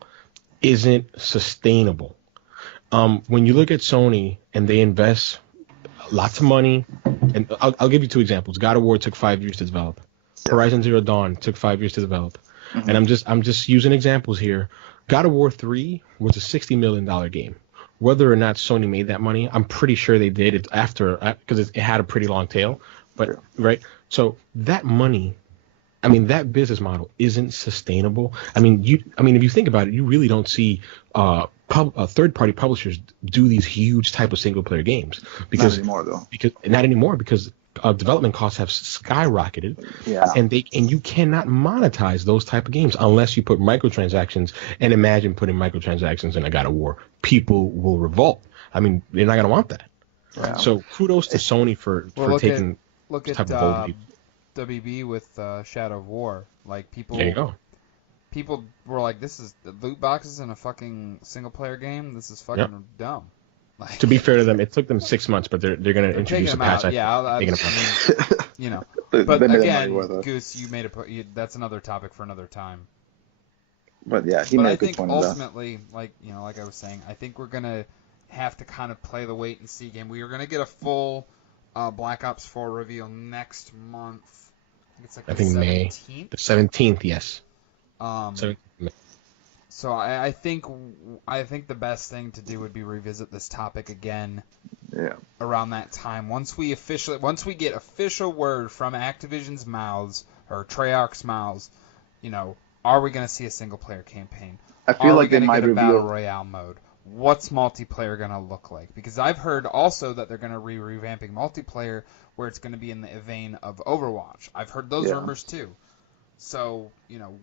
isn't sustainable. When you look at Sony and they invest lots of money, and I'll give you two examples. God of War took 5 years to develop. Horizon Zero Dawn took 5 years to develop. Mm-hmm. And I'm just using examples here. God of War 3 was a $60 million game. Whether or not Sony made that money, I'm pretty sure they did. It's after, because it had a pretty long tail. But right, so that money, I mean, that business model isn't sustainable. I mean, if you think about it, you really don't see third-party publishers do these huge type of single-player games because not anymore because development costs have skyrocketed. Yeah. And you cannot monetize those type of games unless you put microtransactions. And imagine putting microtransactions in a God of War. People will revolt. I mean, they're not going to want that. Yeah. So kudos to Sony for taking look at WB with Shadow of War. Like people. There you go. People were like, "This is loot boxes in a fucking single player game. This is fucking dumb." Like, to be fair to them, it took them 6 months, but they're going to introduce a patch. You know. But again, Goose, you made that's another topic for another time. But yeah, he made a good point. But I think ultimately, like I was saying, I think we're gonna have to kind of play the wait and see game. We are gonna get a full Black Ops 4 reveal next month. I think it's like May. The 17th, yes. So I think the best thing to do would be revisit this topic again. Yeah. Around that time, once we get official word from Activision's mouths or Treyarch's mouths, are we going to see a single player campaign? I feel like they might reveal a Battle Royale mode. What's multiplayer going to look like? Because I've heard also that they're going to revamping multiplayer where it's going to be in the vein of Overwatch. I've heard those rumors too. So,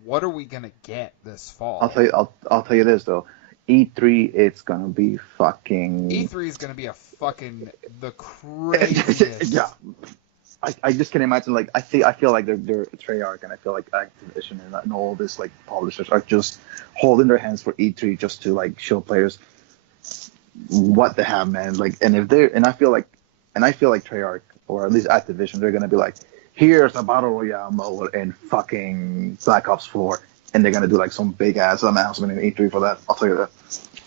what are we going to get this fall? I'll tell you this though. E3 it's going to be fucking E3 is going to be the craziest. Yeah. I just can imagine, like, I feel like they're Treyarch, and I feel like Activision and all this, like, publishers are just holding their hands for E3 just to, like, show players what they have, man. Like, and I feel like Treyarch, or at least Activision, they're gonna be like, here's a Battle Royale mode in fucking Black Ops 4, and they're gonna do like some big ass announcement in E3 for that. I'll tell you that.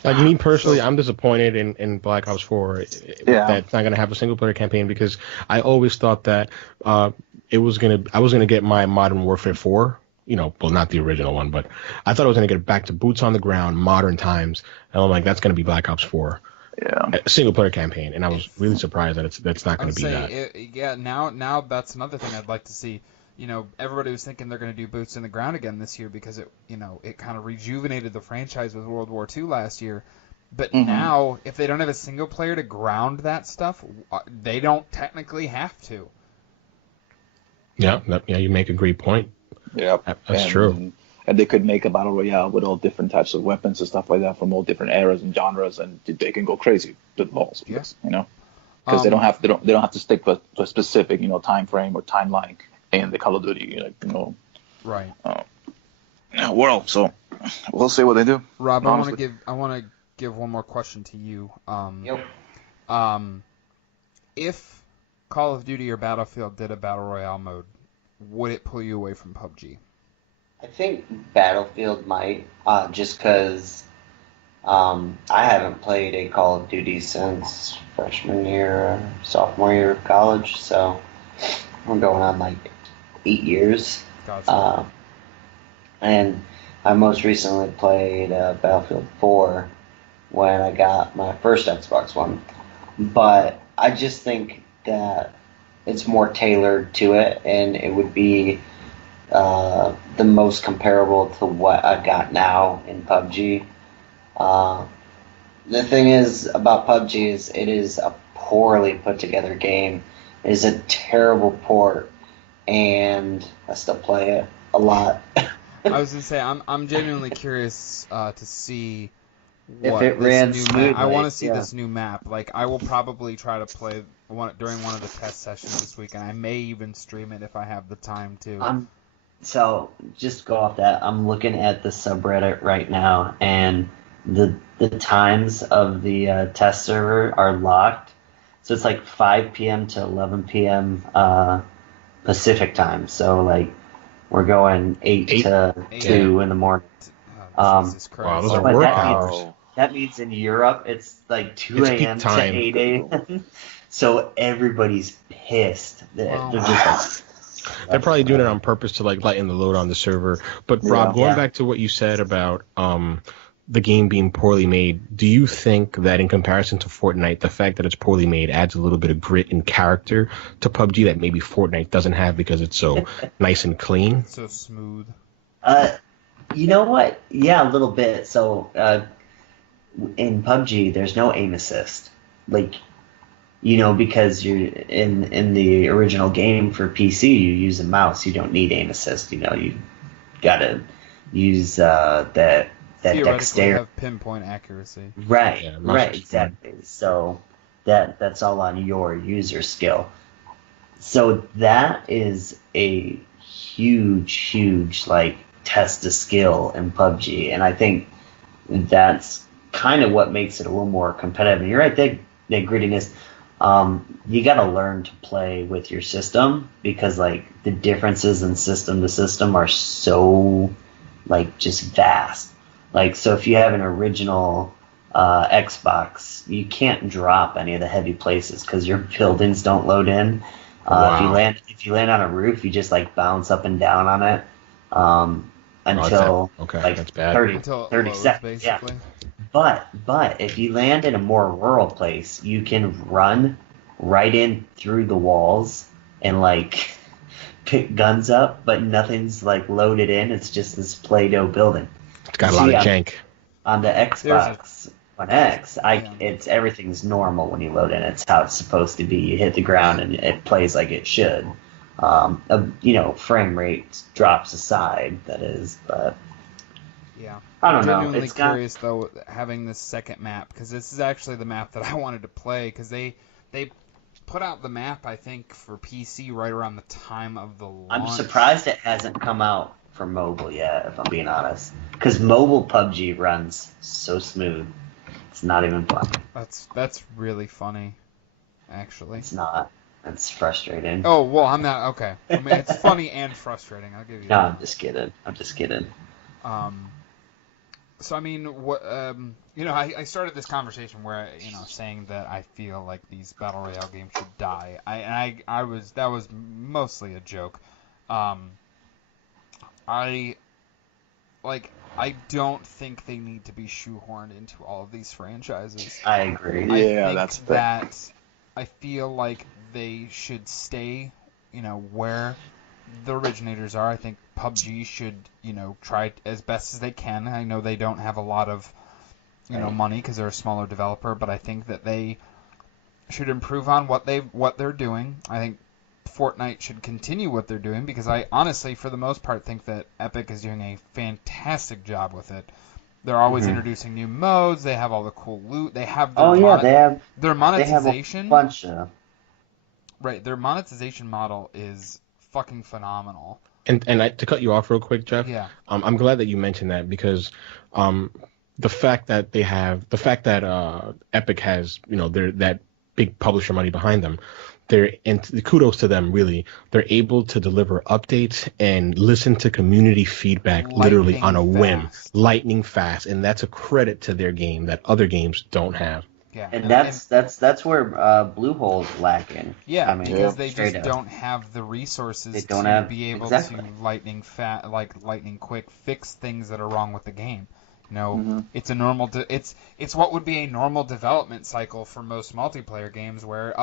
Like me personally, I'm disappointed in Black Ops 4 that's not gonna have a single player campaign, because I always thought that I was gonna get my Modern Warfare 4, well, not the original one, but I thought I was gonna get back to boots on the ground, modern times, and I'm like, that's gonna be Black Ops 4. Yeah, a single player campaign, and I was really surprised that that's not going to be that. Now that's another thing I'd like to see. Everybody was thinking they're going to do boots in the ground again this year because it kind of rejuvenated the franchise with World War II last year. But now, if they don't have a single player to ground that stuff, they don't technically have to. Yeah, you make a great point. Yeah, that's true. And they could make a Battle Royale with all different types of weapons and stuff like that from all different eras and genres, and they can go crazy with balls. Yes, because they don't have to stick to a specific time frame or timeline in the Call of Duty. Right. Well, so we'll see what they do. Rob, I want to give one more question to you. If Call of Duty or Battlefield did a Battle Royale mode, would it pull you away from PUBG? I think Battlefield might, just because I haven't played a Call of Duty since freshman year or sophomore year of college, so we're going on like 8 years. Gotcha. And I most recently played Battlefield 4 when I got my first Xbox One, but I just think that it's more tailored to it, and it would be the most comparable to what I got now in PUBG. The thing is about PUBG is it is a poorly put together game. It is a terrible port, and I still play it a lot. I was gonna say I'm genuinely curious to see what if it ran smoothly. I want to see this new map. Like, I will probably try to play during one of the test sessions this week, and I may even stream it if I have the time to. So, just go off that. I'm looking at the subreddit right now, and the times of the test server are locked, So it's like 5 p.m. to 11 p.m. Pacific time. So like we're going 8 to 2 in the morning. Oh, Jesus Christ. Wow, those are But work that hours. means, that means in Europe it's like 2 It's peak a.m. to time. 8 a.m. So everybody's pissed. They're just like, They're probably doing it on purpose to like lighten the load on the server. But Rob, going back to what you said about the game being poorly made, do you think that in comparison to Fortnite, the fact that it's poorly made adds a little bit of grit and character to PUBG that maybe Fortnite doesn't have because it's so nice and clean? So smooth. You know what? Yeah, a little bit. So in PUBG, there's no aim assist. Like, because you're in the original game for PC, you use a mouse. You don't need aim assist. You gotta use that dexterity. Have pinpoint accuracy. Right, Yeah, right, exactly. So that's all on your user skill. So that is a huge like test of skill in PUBG, and I think that's kind of what makes it a little more competitive. And you're right, that grittiness. You got to learn to play with your system because like the differences in system to system are so like just vast. Like, so if you have an original Xbox, you can't drop any of the heavy places because your buildings don't load in. Wow. If you land on a roof, you just like bounce up and down on it until that's bad. 30 seconds. Basically. Yeah. But if you land in a more rural place, you can run right in through the walls and like pick guns up, but nothing's like loaded in. It's just this Play-Doh building. It's got a lot of jank. On the Xbox One X, it's everything's normal when you load in. It's how it's supposed to be. You hit the ground and it plays like it should. Frame rate drops aside, that is, but yeah. I don't know. I'm genuinely curious though, having this second map, because this is actually the map that I wanted to play, because they put out the map, I think, for PC right around the time of the launch. I'm surprised it hasn't come out for mobile yet, if I'm being honest. Because mobile PUBG runs so smooth. It's not even fun. That's really funny, actually. It's not. It's frustrating. Oh, well, I'm not... Okay. I mean, it's funny and frustrating. I'll give you that. No, I'm just kidding. So, I mean, what... I started this conversation where, saying that I feel like these Battle Royale games should die. That was mostly a joke. I don't think they need to be shoehorned into all of these franchises. I agree. I feel like they should stay, where the originators are. I think PUBG should, try as best as they can. I know they don't have a lot of, money because they're a smaller developer, but I think that they should improve on what they're doing. I think Fortnite should continue what they're doing because I honestly, for the most part, think that Epic is doing a fantastic job with it. They're always introducing new modes. They have all the cool loot. They have their monetization. They have a bunch of... Right, their monetization model is fucking phenomenal. And to cut you off real quick, Jeff. Yeah. I'm glad that you mentioned that because the fact that Epic has that big publisher money behind them. And kudos to them, really. They're able to deliver updates and listen to community feedback literally on a whim, lightning fast, and that's a credit to their game that other games don't have. Yeah, and that's where Bluehole's lacking. Yeah, because they just don't have the resources to be able to lightning quick fix things that are wrong with the game. It's a normal. It's what would be a normal development cycle for most multiplayer games, where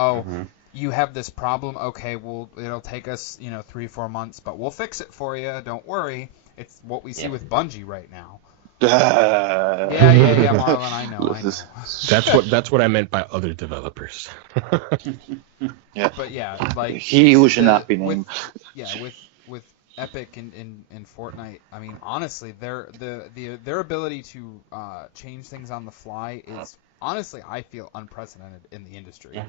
you have this problem. Okay, well, it'll take us 3-4 months, but we'll fix it for you. Don't worry. It's what we see with Bungie right now. Yeah, Marlon, I know. That's what I meant by other developers. Yeah. But yeah, like he who should not be named. With Epic and Fortnite, I mean, honestly, their ability to change things on the fly is honestly, I feel, unprecedented in the industry. Yeah.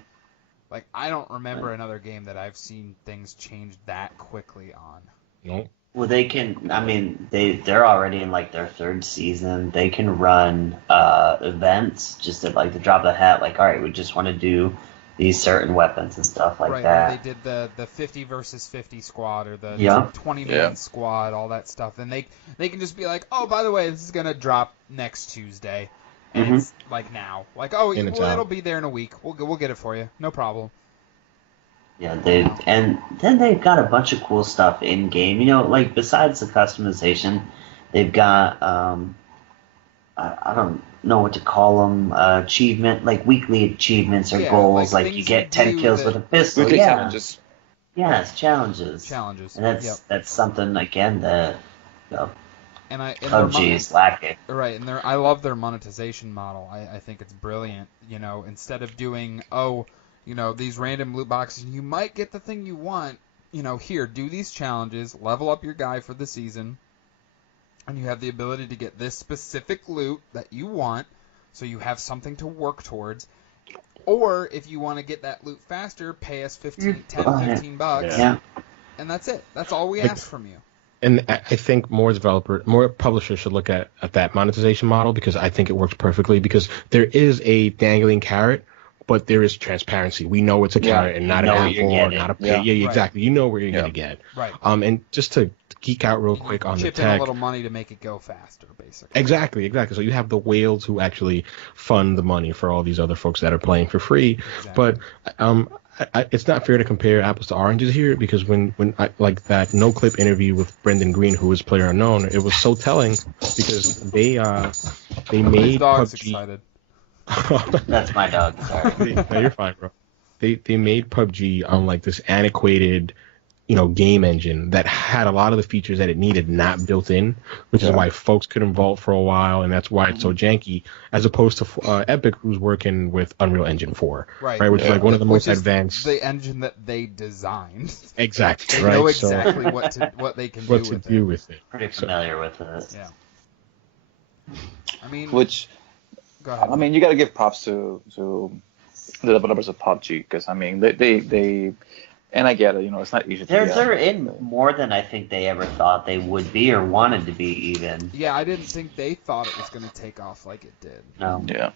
Like, I don't remember another game that I've seen things change that quickly on. Nope. Well, they can. I mean, they're already in like their third season. They can run events just at like the drop of the hat. Like, all right, we just want to do these certain weapons and stuff like right, that. Or they did the 50 versus 50 squad or the Yeah. 20-man squad, all that stuff. And they can just be like, oh, by the way, this is going to drop next Tuesday. And it's like now. Like, oh, And it's well, out. it'll be there in a week. We'll get it for you. No problem. Yeah, and then they've got a bunch of cool stuff in game. You know, like besides the customization, they've got I don't know what to call them, achievement, like weekly achievements or Yeah, goals. like Like you things get you 10 do kills that- with a pistol. Weekly Yeah, challenges. yes, challenges. Challenges. And Yep. that's something again that And PUBG is lacking. Right, and I love their monetization model. I think it's brilliant. You know, instead of doing, these random loot boxes, you might get the thing you want. You know, here, do these challenges, level up your guy for the season, and you have the ability to get this specific loot that you want, so you have something to work towards. Or if you want to get that loot faster, pay us $15 bucks, Yeah. and that's it. That's all we ask from you. And I think more publishers should look at that monetization model, because I think it works perfectly, because there is a dangling carrot, but there is transparency. We know it's a carrot and not an apple or not a pig. Yeah, exactly. You know where you're going to get. Right. And just to geek out real quick on the Chip in a tech. little money to make it go faster, basically. Exactly. So you have the whales who actually fund the money for all these other folks that are playing for free. Exactly. But it's not fair to compare apples to oranges here, because when I like that no clip interview with Brendan Green, who was PlayerUnknown, it was so telling, because they made His dog's PUBG. excited. That's my dog. Sorry. No, you're fine, bro. They made PUBG on like this antiquated, game engine that had a lot of the features that it needed not built in, which is why folks couldn't vault for a while, and that's why it's so janky, as opposed to Epic, who's working with Unreal Engine 4, right? Which is like one of the most advanced. The engine that they designed. Exactly, They right? know exactly what they can do with it. Pretty familiar with it. Yeah. I mean, go ahead. I mean, you got to give props to the developers of PUBG, because I mean they and I get it, it's not easy to They're in more than I think they ever thought they would be or wanted to be even. Yeah, I didn't think they thought it was going to take off like it did. No. Yeah.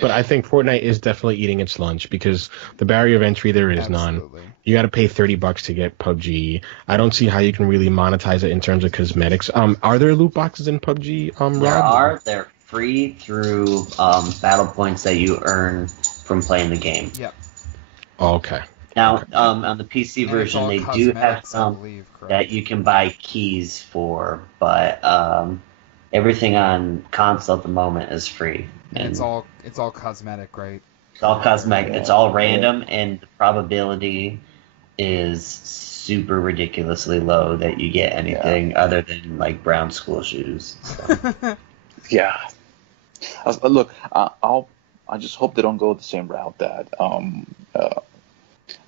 But I think Fortnite is definitely eating its lunch, because the barrier of entry there is none. You got to pay $30 to get PUBG. I don't see how you can really monetize it in terms of cosmetics. Are there loot boxes in PUBG? Rob? They're free through battle points that you earn from playing the game. Yep. Oh, okay. Now, on the PC version, they do have some that you can buy keys for, but everything on console at the moment is free. And it's all cosmetic, right? It's all cosmetic. It's all random, and the probability is super ridiculously low that you get anything other than like brown school shoes. So. Yeah. Look, I just hope they don't go the same route that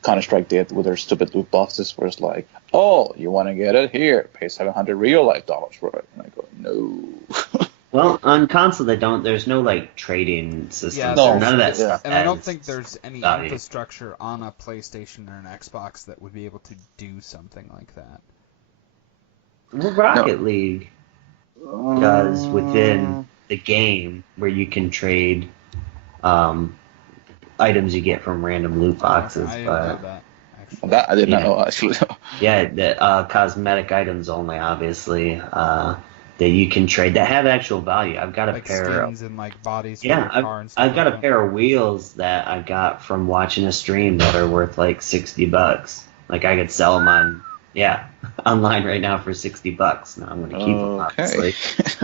Counter-Strike did with their stupid loot boxes, where it's like, oh, you want to get it? Here, pay $700 real life dollars for it. And I go, no. Well, on console they don't. There's no like trading system. Yeah, so none of that stuff. And I don't think there's any value. infrastructure on a PlayStation or an Xbox that would be able to do something like that. Well, Rocket League does within the game, where you can trade items you get from random loot boxes. I didn't but know that. Actually. That I did not know, actually. yeah, the cosmetic items only, obviously, that you can trade that have actual value. I've got a Like pair skins of and like bodies for your car and stuff. I've got like a that. pair of wheels that I got from watching a stream that are worth like $60. Like I could sell them online right now for $60. Now I'm going to keep them, obviously,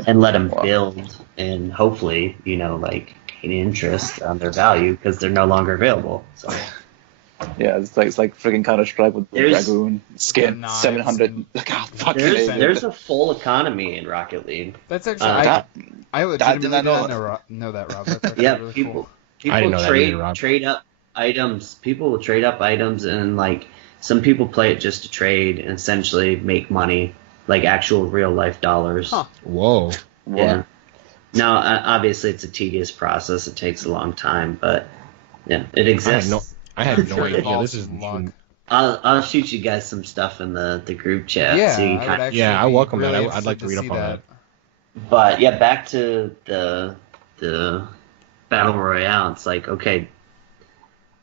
and let them build, and hopefully, like gain interest on their value, because they're no longer available. So. Yeah, it's like freaking Counter-Strike with the Dragoon skin, Knives 700. Look how fucking There's a full economy in Rocket League. That's actually I legitimately did did not not know that, Rob. That's actually Yeah, really people cool. I didn't know that either, Rob. trade up items. People will trade up items, and like some people play it just to trade and essentially make money, like actual real life dollars. Huh. Whoa. Yeah. Now, obviously, it's a tedious process. It takes a long time, but yeah, it exists. I had no Sure it idea. involves This is some luck. I'll shoot you guys some stuff in the group chat. Yeah, so you I would kind of, actually I be welcome that. really I'd like to read interested up on see that. But yeah, back to the Battle Royale. It's like, okay,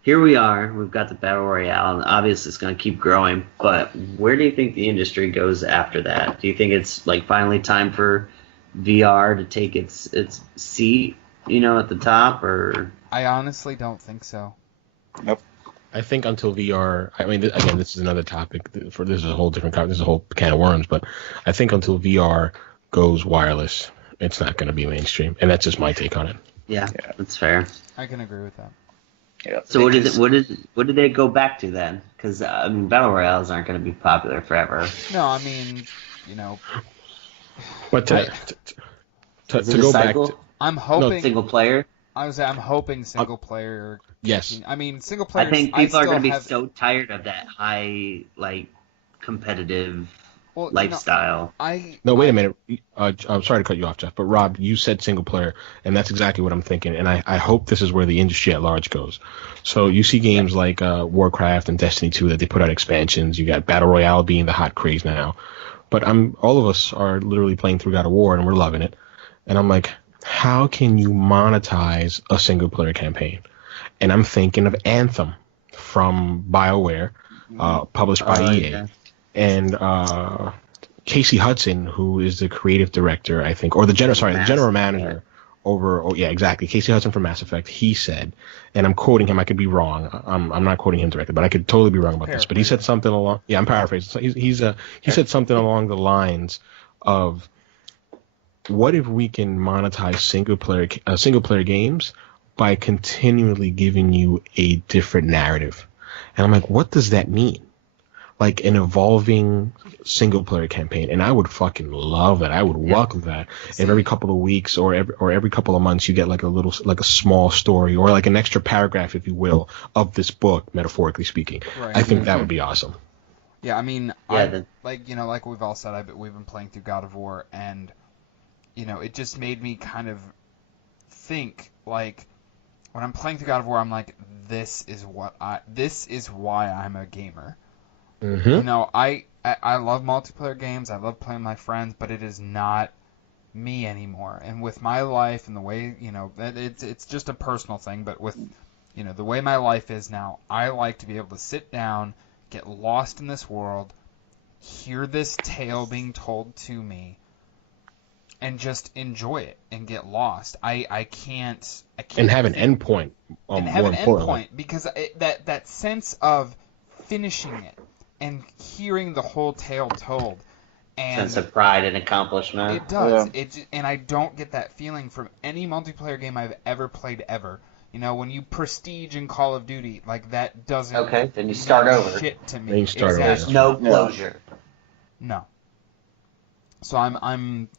here we are. We've got the Battle Royale, and obviously it's going to keep growing. But where do you think the industry goes after that? Do you think it's like finally time for VR to take its seat, at the top, or? I honestly don't think so. Nope. I think until VR, I mean, again, this is another topic. This is a whole different, this is a whole can of worms. But I think until VR goes wireless, it's not going to be mainstream, and that's just my take on it. Yeah, that's fair. I can agree with that. Yeah. So what did they go back to then? Because Battle Royales aren't going to be popular forever. No, I mean, But to Is it a go cycle? back to, I'm hoping Single player. I'm hoping single player. yes, I mean, single player. I think people are going to be have, so tired of that high, competitive well, lifestyle. no, wait a minute. I'm sorry to cut you off, Jeff, but Rob, you said single player, and that's exactly what I'm thinking. And I hope this is where the industry at large goes. So you see games like Warcraft and Destiny 2 that they put out expansions. You got Battle Royale being the hot craze now. But all of us are literally playing through God of War, and we're loving it. And I'm like, how can you monetize a single player campaign? And I'm thinking of Anthem from BioWare, published by EA. Yeah. And Casey Hudson, who is the creative director, I think, or the general manager over. Oh yeah, exactly. Casey Hudson from Mass Effect. He said, and I'm quoting him. I could be wrong. I'm not quoting him directly, but I could totally be wrong about this. But he said something along. Yeah, I'm paraphrasing. He said something along the lines of, "What if we can monetize single player games by continually giving you a different narrative?" And I'm like, what does that mean? Like an evolving single player campaign, and I would fucking love it. I would welcome that. And every couple of weeks or every couple of months, you get like a small story or like an extra paragraph, if you will, of this book, metaphorically speaking. Right. I think that would be awesome. Yeah, I mean, like we've all said, we've been playing through God of War, and it just made me kind of think, like, when I'm playing through God of War, I'm like, this is why I'm a gamer. Mm-hmm. I love multiplayer games. I love playing with my friends, but it is not me anymore. And with my life and the way, it's just a personal thing. But with, the way my life is now, I like to be able to sit down, get lost in this world, hear this tale being told to me, and just enjoy it and get lost. I can't and have an endpoint. And have an endpoint, because that sense of finishing it and hearing the whole tale told, and sense of pride and accomplishment. It does. Yeah. And I don't get that feeling from any multiplayer game I've ever played ever. When you prestige in Call of Duty, like, that doesn't. Okay, then you start over. Shit to me. Then you start over. There's no closure. No. So I'm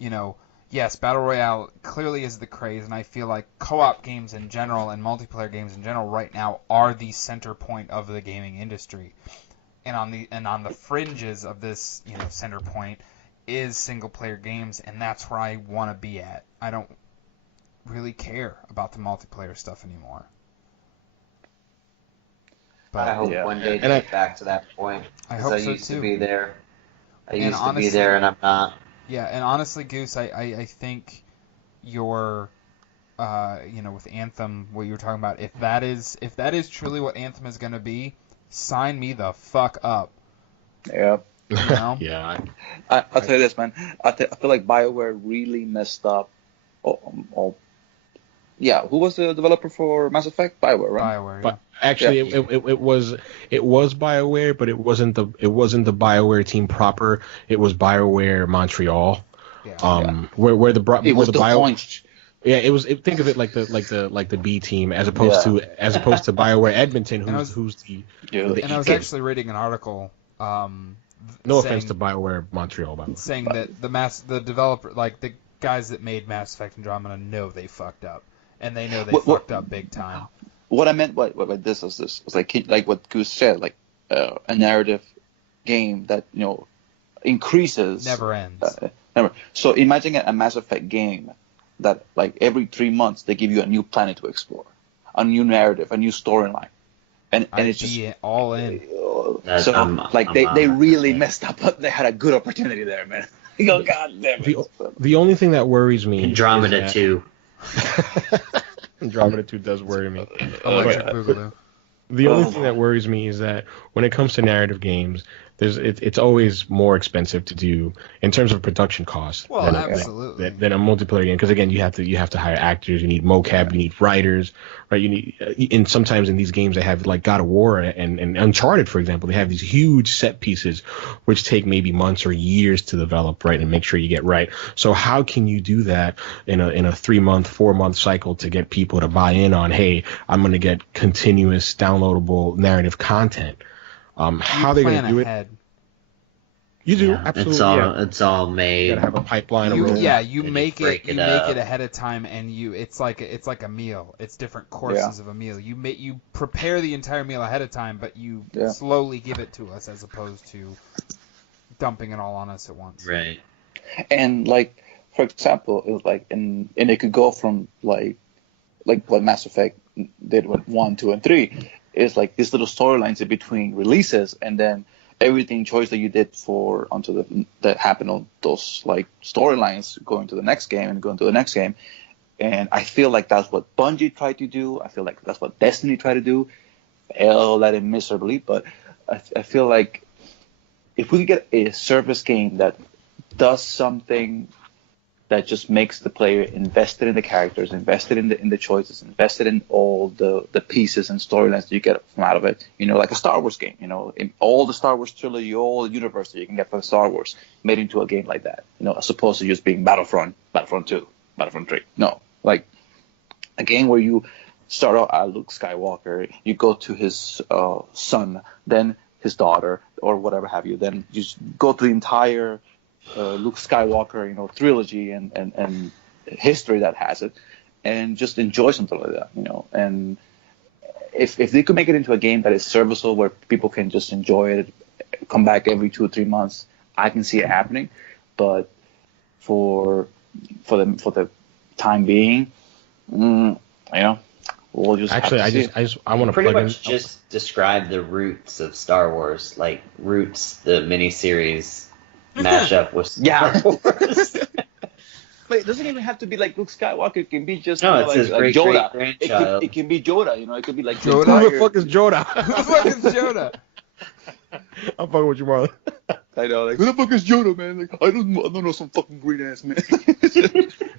yes, Battle Royale clearly is the craze, and I feel like co-op games in general and multiplayer games in general right now are the center point of the gaming industry. And on the fringes of this, center point is single player games, and that's where I want to be at. I don't really care about the multiplayer stuff anymore. But I hope one day to get back to that point. I hope so too. I used to be there. Honestly, be there, and I'm not. Yeah, and honestly, Goose, I think your, with Anthem, what you were talking about, if that is truly what Anthem is going to be, sign me the fuck up. Yeah. Yeah. I'll tell you this, man. I feel like BioWare really messed up. Yeah, who was the developer for Mass Effect? BioWare, right? BioWare. Yeah. But actually, it was BioWare, but it wasn't the BioWare team proper. It was BioWare Montreal. Yeah. Where the point. Yeah, it was. Think of it like the B team, as opposed to BioWare Edmonton, who's the And I was actually reading an article. No offense to BioWare Montreal, by the way. Saying that the developer, like the guys that made Mass Effect Andromeda, know they fucked up, and they know they fucked up big time. What I meant by this is like what Goose said, like a narrative game that increases, Never ends. Never. So imagine a Mass Effect game that, like, every 3 months they give you a new planet to explore, a new narrative, a new storyline, and it's just all in. They really messed up. They had a good opportunity there, man. You go, God damn it. The only thing that worries me, Andromeda 2. Andromeda 2 does worry me. Electric Boogaloo. The only thing that worries me is that when it comes to narrative games, it's always more expensive to do in terms of production costs absolutely. than a multiplayer game. Because again, you have to hire actors, you need mocap, you need writers, right? You need and sometimes in these games they have like God of War and Uncharted, for example, they have these huge set pieces which take maybe months or years to develop, right, and make sure you get right. So how can you do that in a 3-month, 4-month cycle to get people to buy in on, hey, I'm going to get continuous downloadable narrative content? How they're going to do ahead. it? You do, absolutely. It's all made. You gotta have a pipeline. You make it ahead of time, and it's like a meal. It's different courses of a meal. You prepare the entire meal ahead of time, but you slowly give it to us as opposed to dumping it all on us at once. Right. And like, for example, it was like, and it could go from like what Mass Effect did with 1, 2, and 3. Is like these little storylines in between releases, and then everything choice that you did that happened on those like storylines going to the next game and going to the next game. And I feel like that's what Bungie tried to do. I feel like that's what Destiny tried to do. Failed at it miserably, but I feel like if we could get a service game that does something that just makes the player invested in the characters, invested in the choices, invested in all the pieces and storylines that you get from out of it. You know, like a Star Wars game. You know, in all the Star Wars trilogy, all the universe that you can get from Star Wars, made into a game like that. You know, as opposed to just being Battlefront 2, Battlefront 3. No, like a game where you start out at Luke Skywalker, you go to his son, then his daughter, or whatever have you. Then you just go through the entire Luke Skywalker, trilogy and history that has it, and just enjoy something like that, And if they could make it into a game that is serviceable, where people can just enjoy it, come back every 2 or 3 months, I can see it happening. But for the time being, we'll just I want to pretty much just describe the roots of Star Wars, like Roots, the miniseries. Mash up with Star Wars. But it doesn't even have to be like Luke Skywalker. It can be just like Yoda. It can be Yoda. It could be like Yoda. Who the fuck is Yoda? Who the fuck is Yoda? I'm fucking with you, Marlon. I know. Like, who the fuck is Yoda, man? Like, I don't know, some fucking green ass man.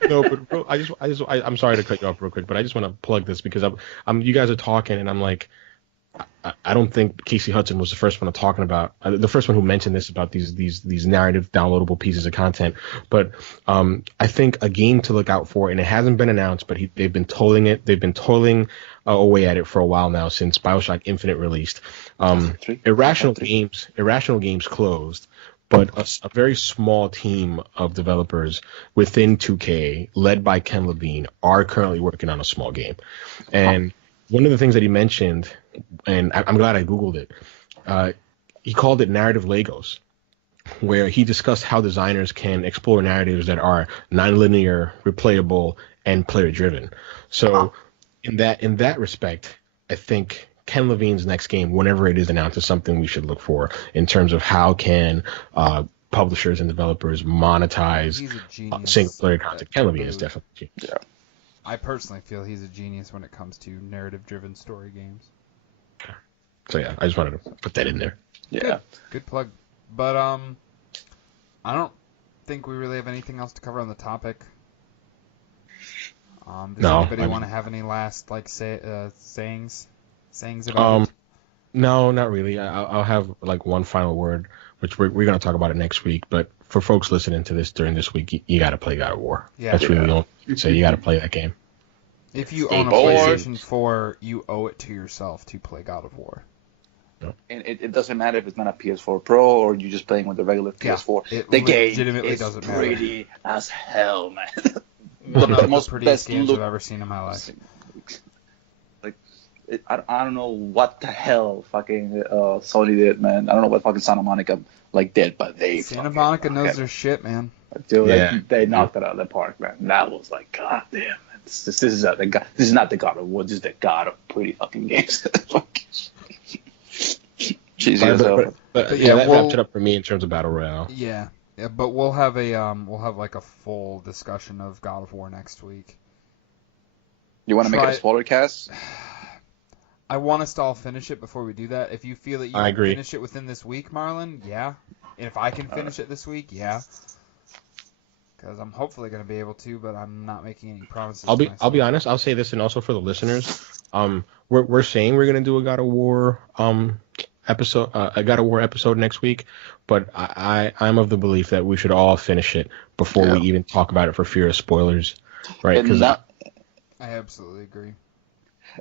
No, but bro, I'm sorry to cut you off real quick, but I just want to plug this because you guys are talking and I'm like, I don't think Casey Hudson was the first one the first one who mentioned this about these narrative downloadable pieces of content. But I think a game to look out for, and it hasn't been announced, but they've been toiling it. They've been toiling away at it for a while now since BioShock Infinite released. Irrational Games closed, but a very small team of developers within 2K, led by Ken Levine, are currently working on a small game. And one of the things that he mentioned, and I'm glad I Googled it, he called it narrative Legos, where he discussed how designers can explore narratives that are nonlinear, replayable, and player-driven. So in that respect, I think Ken Levine's next game, whenever it is announced, is something we should look for in terms of how can publishers and developers monetize single-player content. Ken Levine is definitely a genius. Yeah. I personally feel he's a genius when it comes to narrative-driven story games. So yeah, I just wanted to put that in there. Yeah. Good plug. But I don't think we really have anything else to cover on the topic. Does anybody want to have any last sayings about it? No, not really. I'll have like one final word, which we're going to talk about it next week. But for folks listening to this during this week, you got to play God of War. Yeah, that's really the only thing to say. You got to play that game. If you own a PlayStation 4, you owe it to yourself to play God of War. And it doesn't matter if it's not a PS4 Pro or you're just playing with the regular PS4. The game is pretty as hell, man. One of the most prettiest games I've ever seen in my life. Like, I don't know what the hell fucking Sony did, man. I don't know what fucking Santa Monica did, but Santa Monica knows their shit, man. Dude, they knocked it out of the park, man. That was like, god damn. This is not the God of War. This is the God of pretty fucking games. But yeah, that wraps it up for me in terms of Battle Royale. Yeah, but we'll have a full discussion of God of War next week. You want to make it a spoiler cast? I want us to all finish it before we do that. If you feel that you can finish it within this week, Marlon, yeah. And if I can finish it this week, yeah. Because I'm hopefully going to be able to, but I'm not making any promises. I'll be honest. I'll say this, and also for the listeners, we're saying we're going to do a God of War episode, a God of War episode next week, but I'm of the belief that we should all finish it before we even talk about it for fear of spoilers, right? Because I absolutely agree.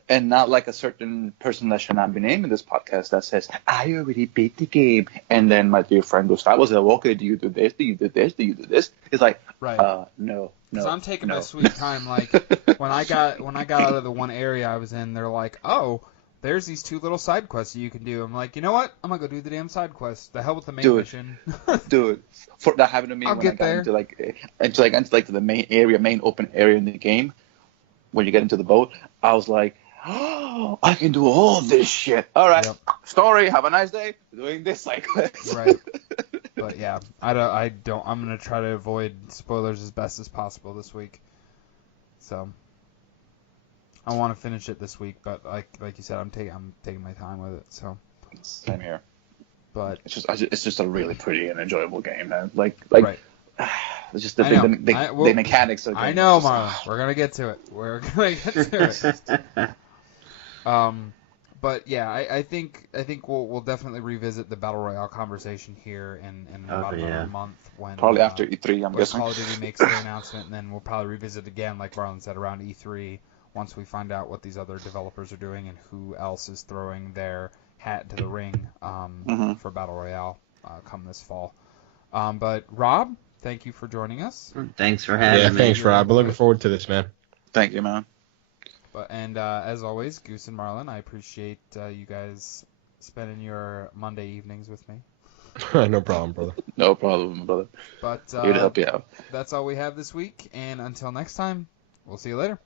And not like a certain person that should not be named in this podcast that says, I already beat the game. And then my dear friend Gustavo said, okay, do you do this? Do you do this? Do you do this? It's like, no. Because I'm taking my sweet time. Like, when I got out of the one area I was in, they're like, oh, there's these 2 little side quests you can do. I'm like, you know what? I'm going to go do the damn side quest. The hell with the main mission. Dude, for that happened to me when I got into the main open area in the game. When you get into the boat, I was like, oh, I can do all this shit. All right, story. Have a nice day. Doing this like right. But yeah, I don't. I'm gonna try to avoid spoilers as best as possible this week. So I want to finish it this week, but like you said, I'm taking my time with it. So same here. But it's just a really pretty and enjoyable game, man. Like. Right. It's just the mechanics of the game. I know, Marlon. We're gonna get to it. We're gonna get to it. But yeah, I think we'll definitely revisit the Battle Royale conversation here in about another month when probably after E3, I'm guessing. Call of Duty makes their announcement, and then we'll probably revisit again, like Marlon said, around E3 once we find out what these other developers are doing and who else is throwing their hat to the ring for Battle Royale come this fall. But Rob, thank you for joining us. Thanks for having me. Yeah, thanks, Rob. We're looking forward to this, man. Thank you, man. And as always, Goose and Marlon, I appreciate you guys spending your Monday evenings with me. No problem, brother. No problem, brother. But here to help you out. That's all we have this week, and until next time, we'll see you later.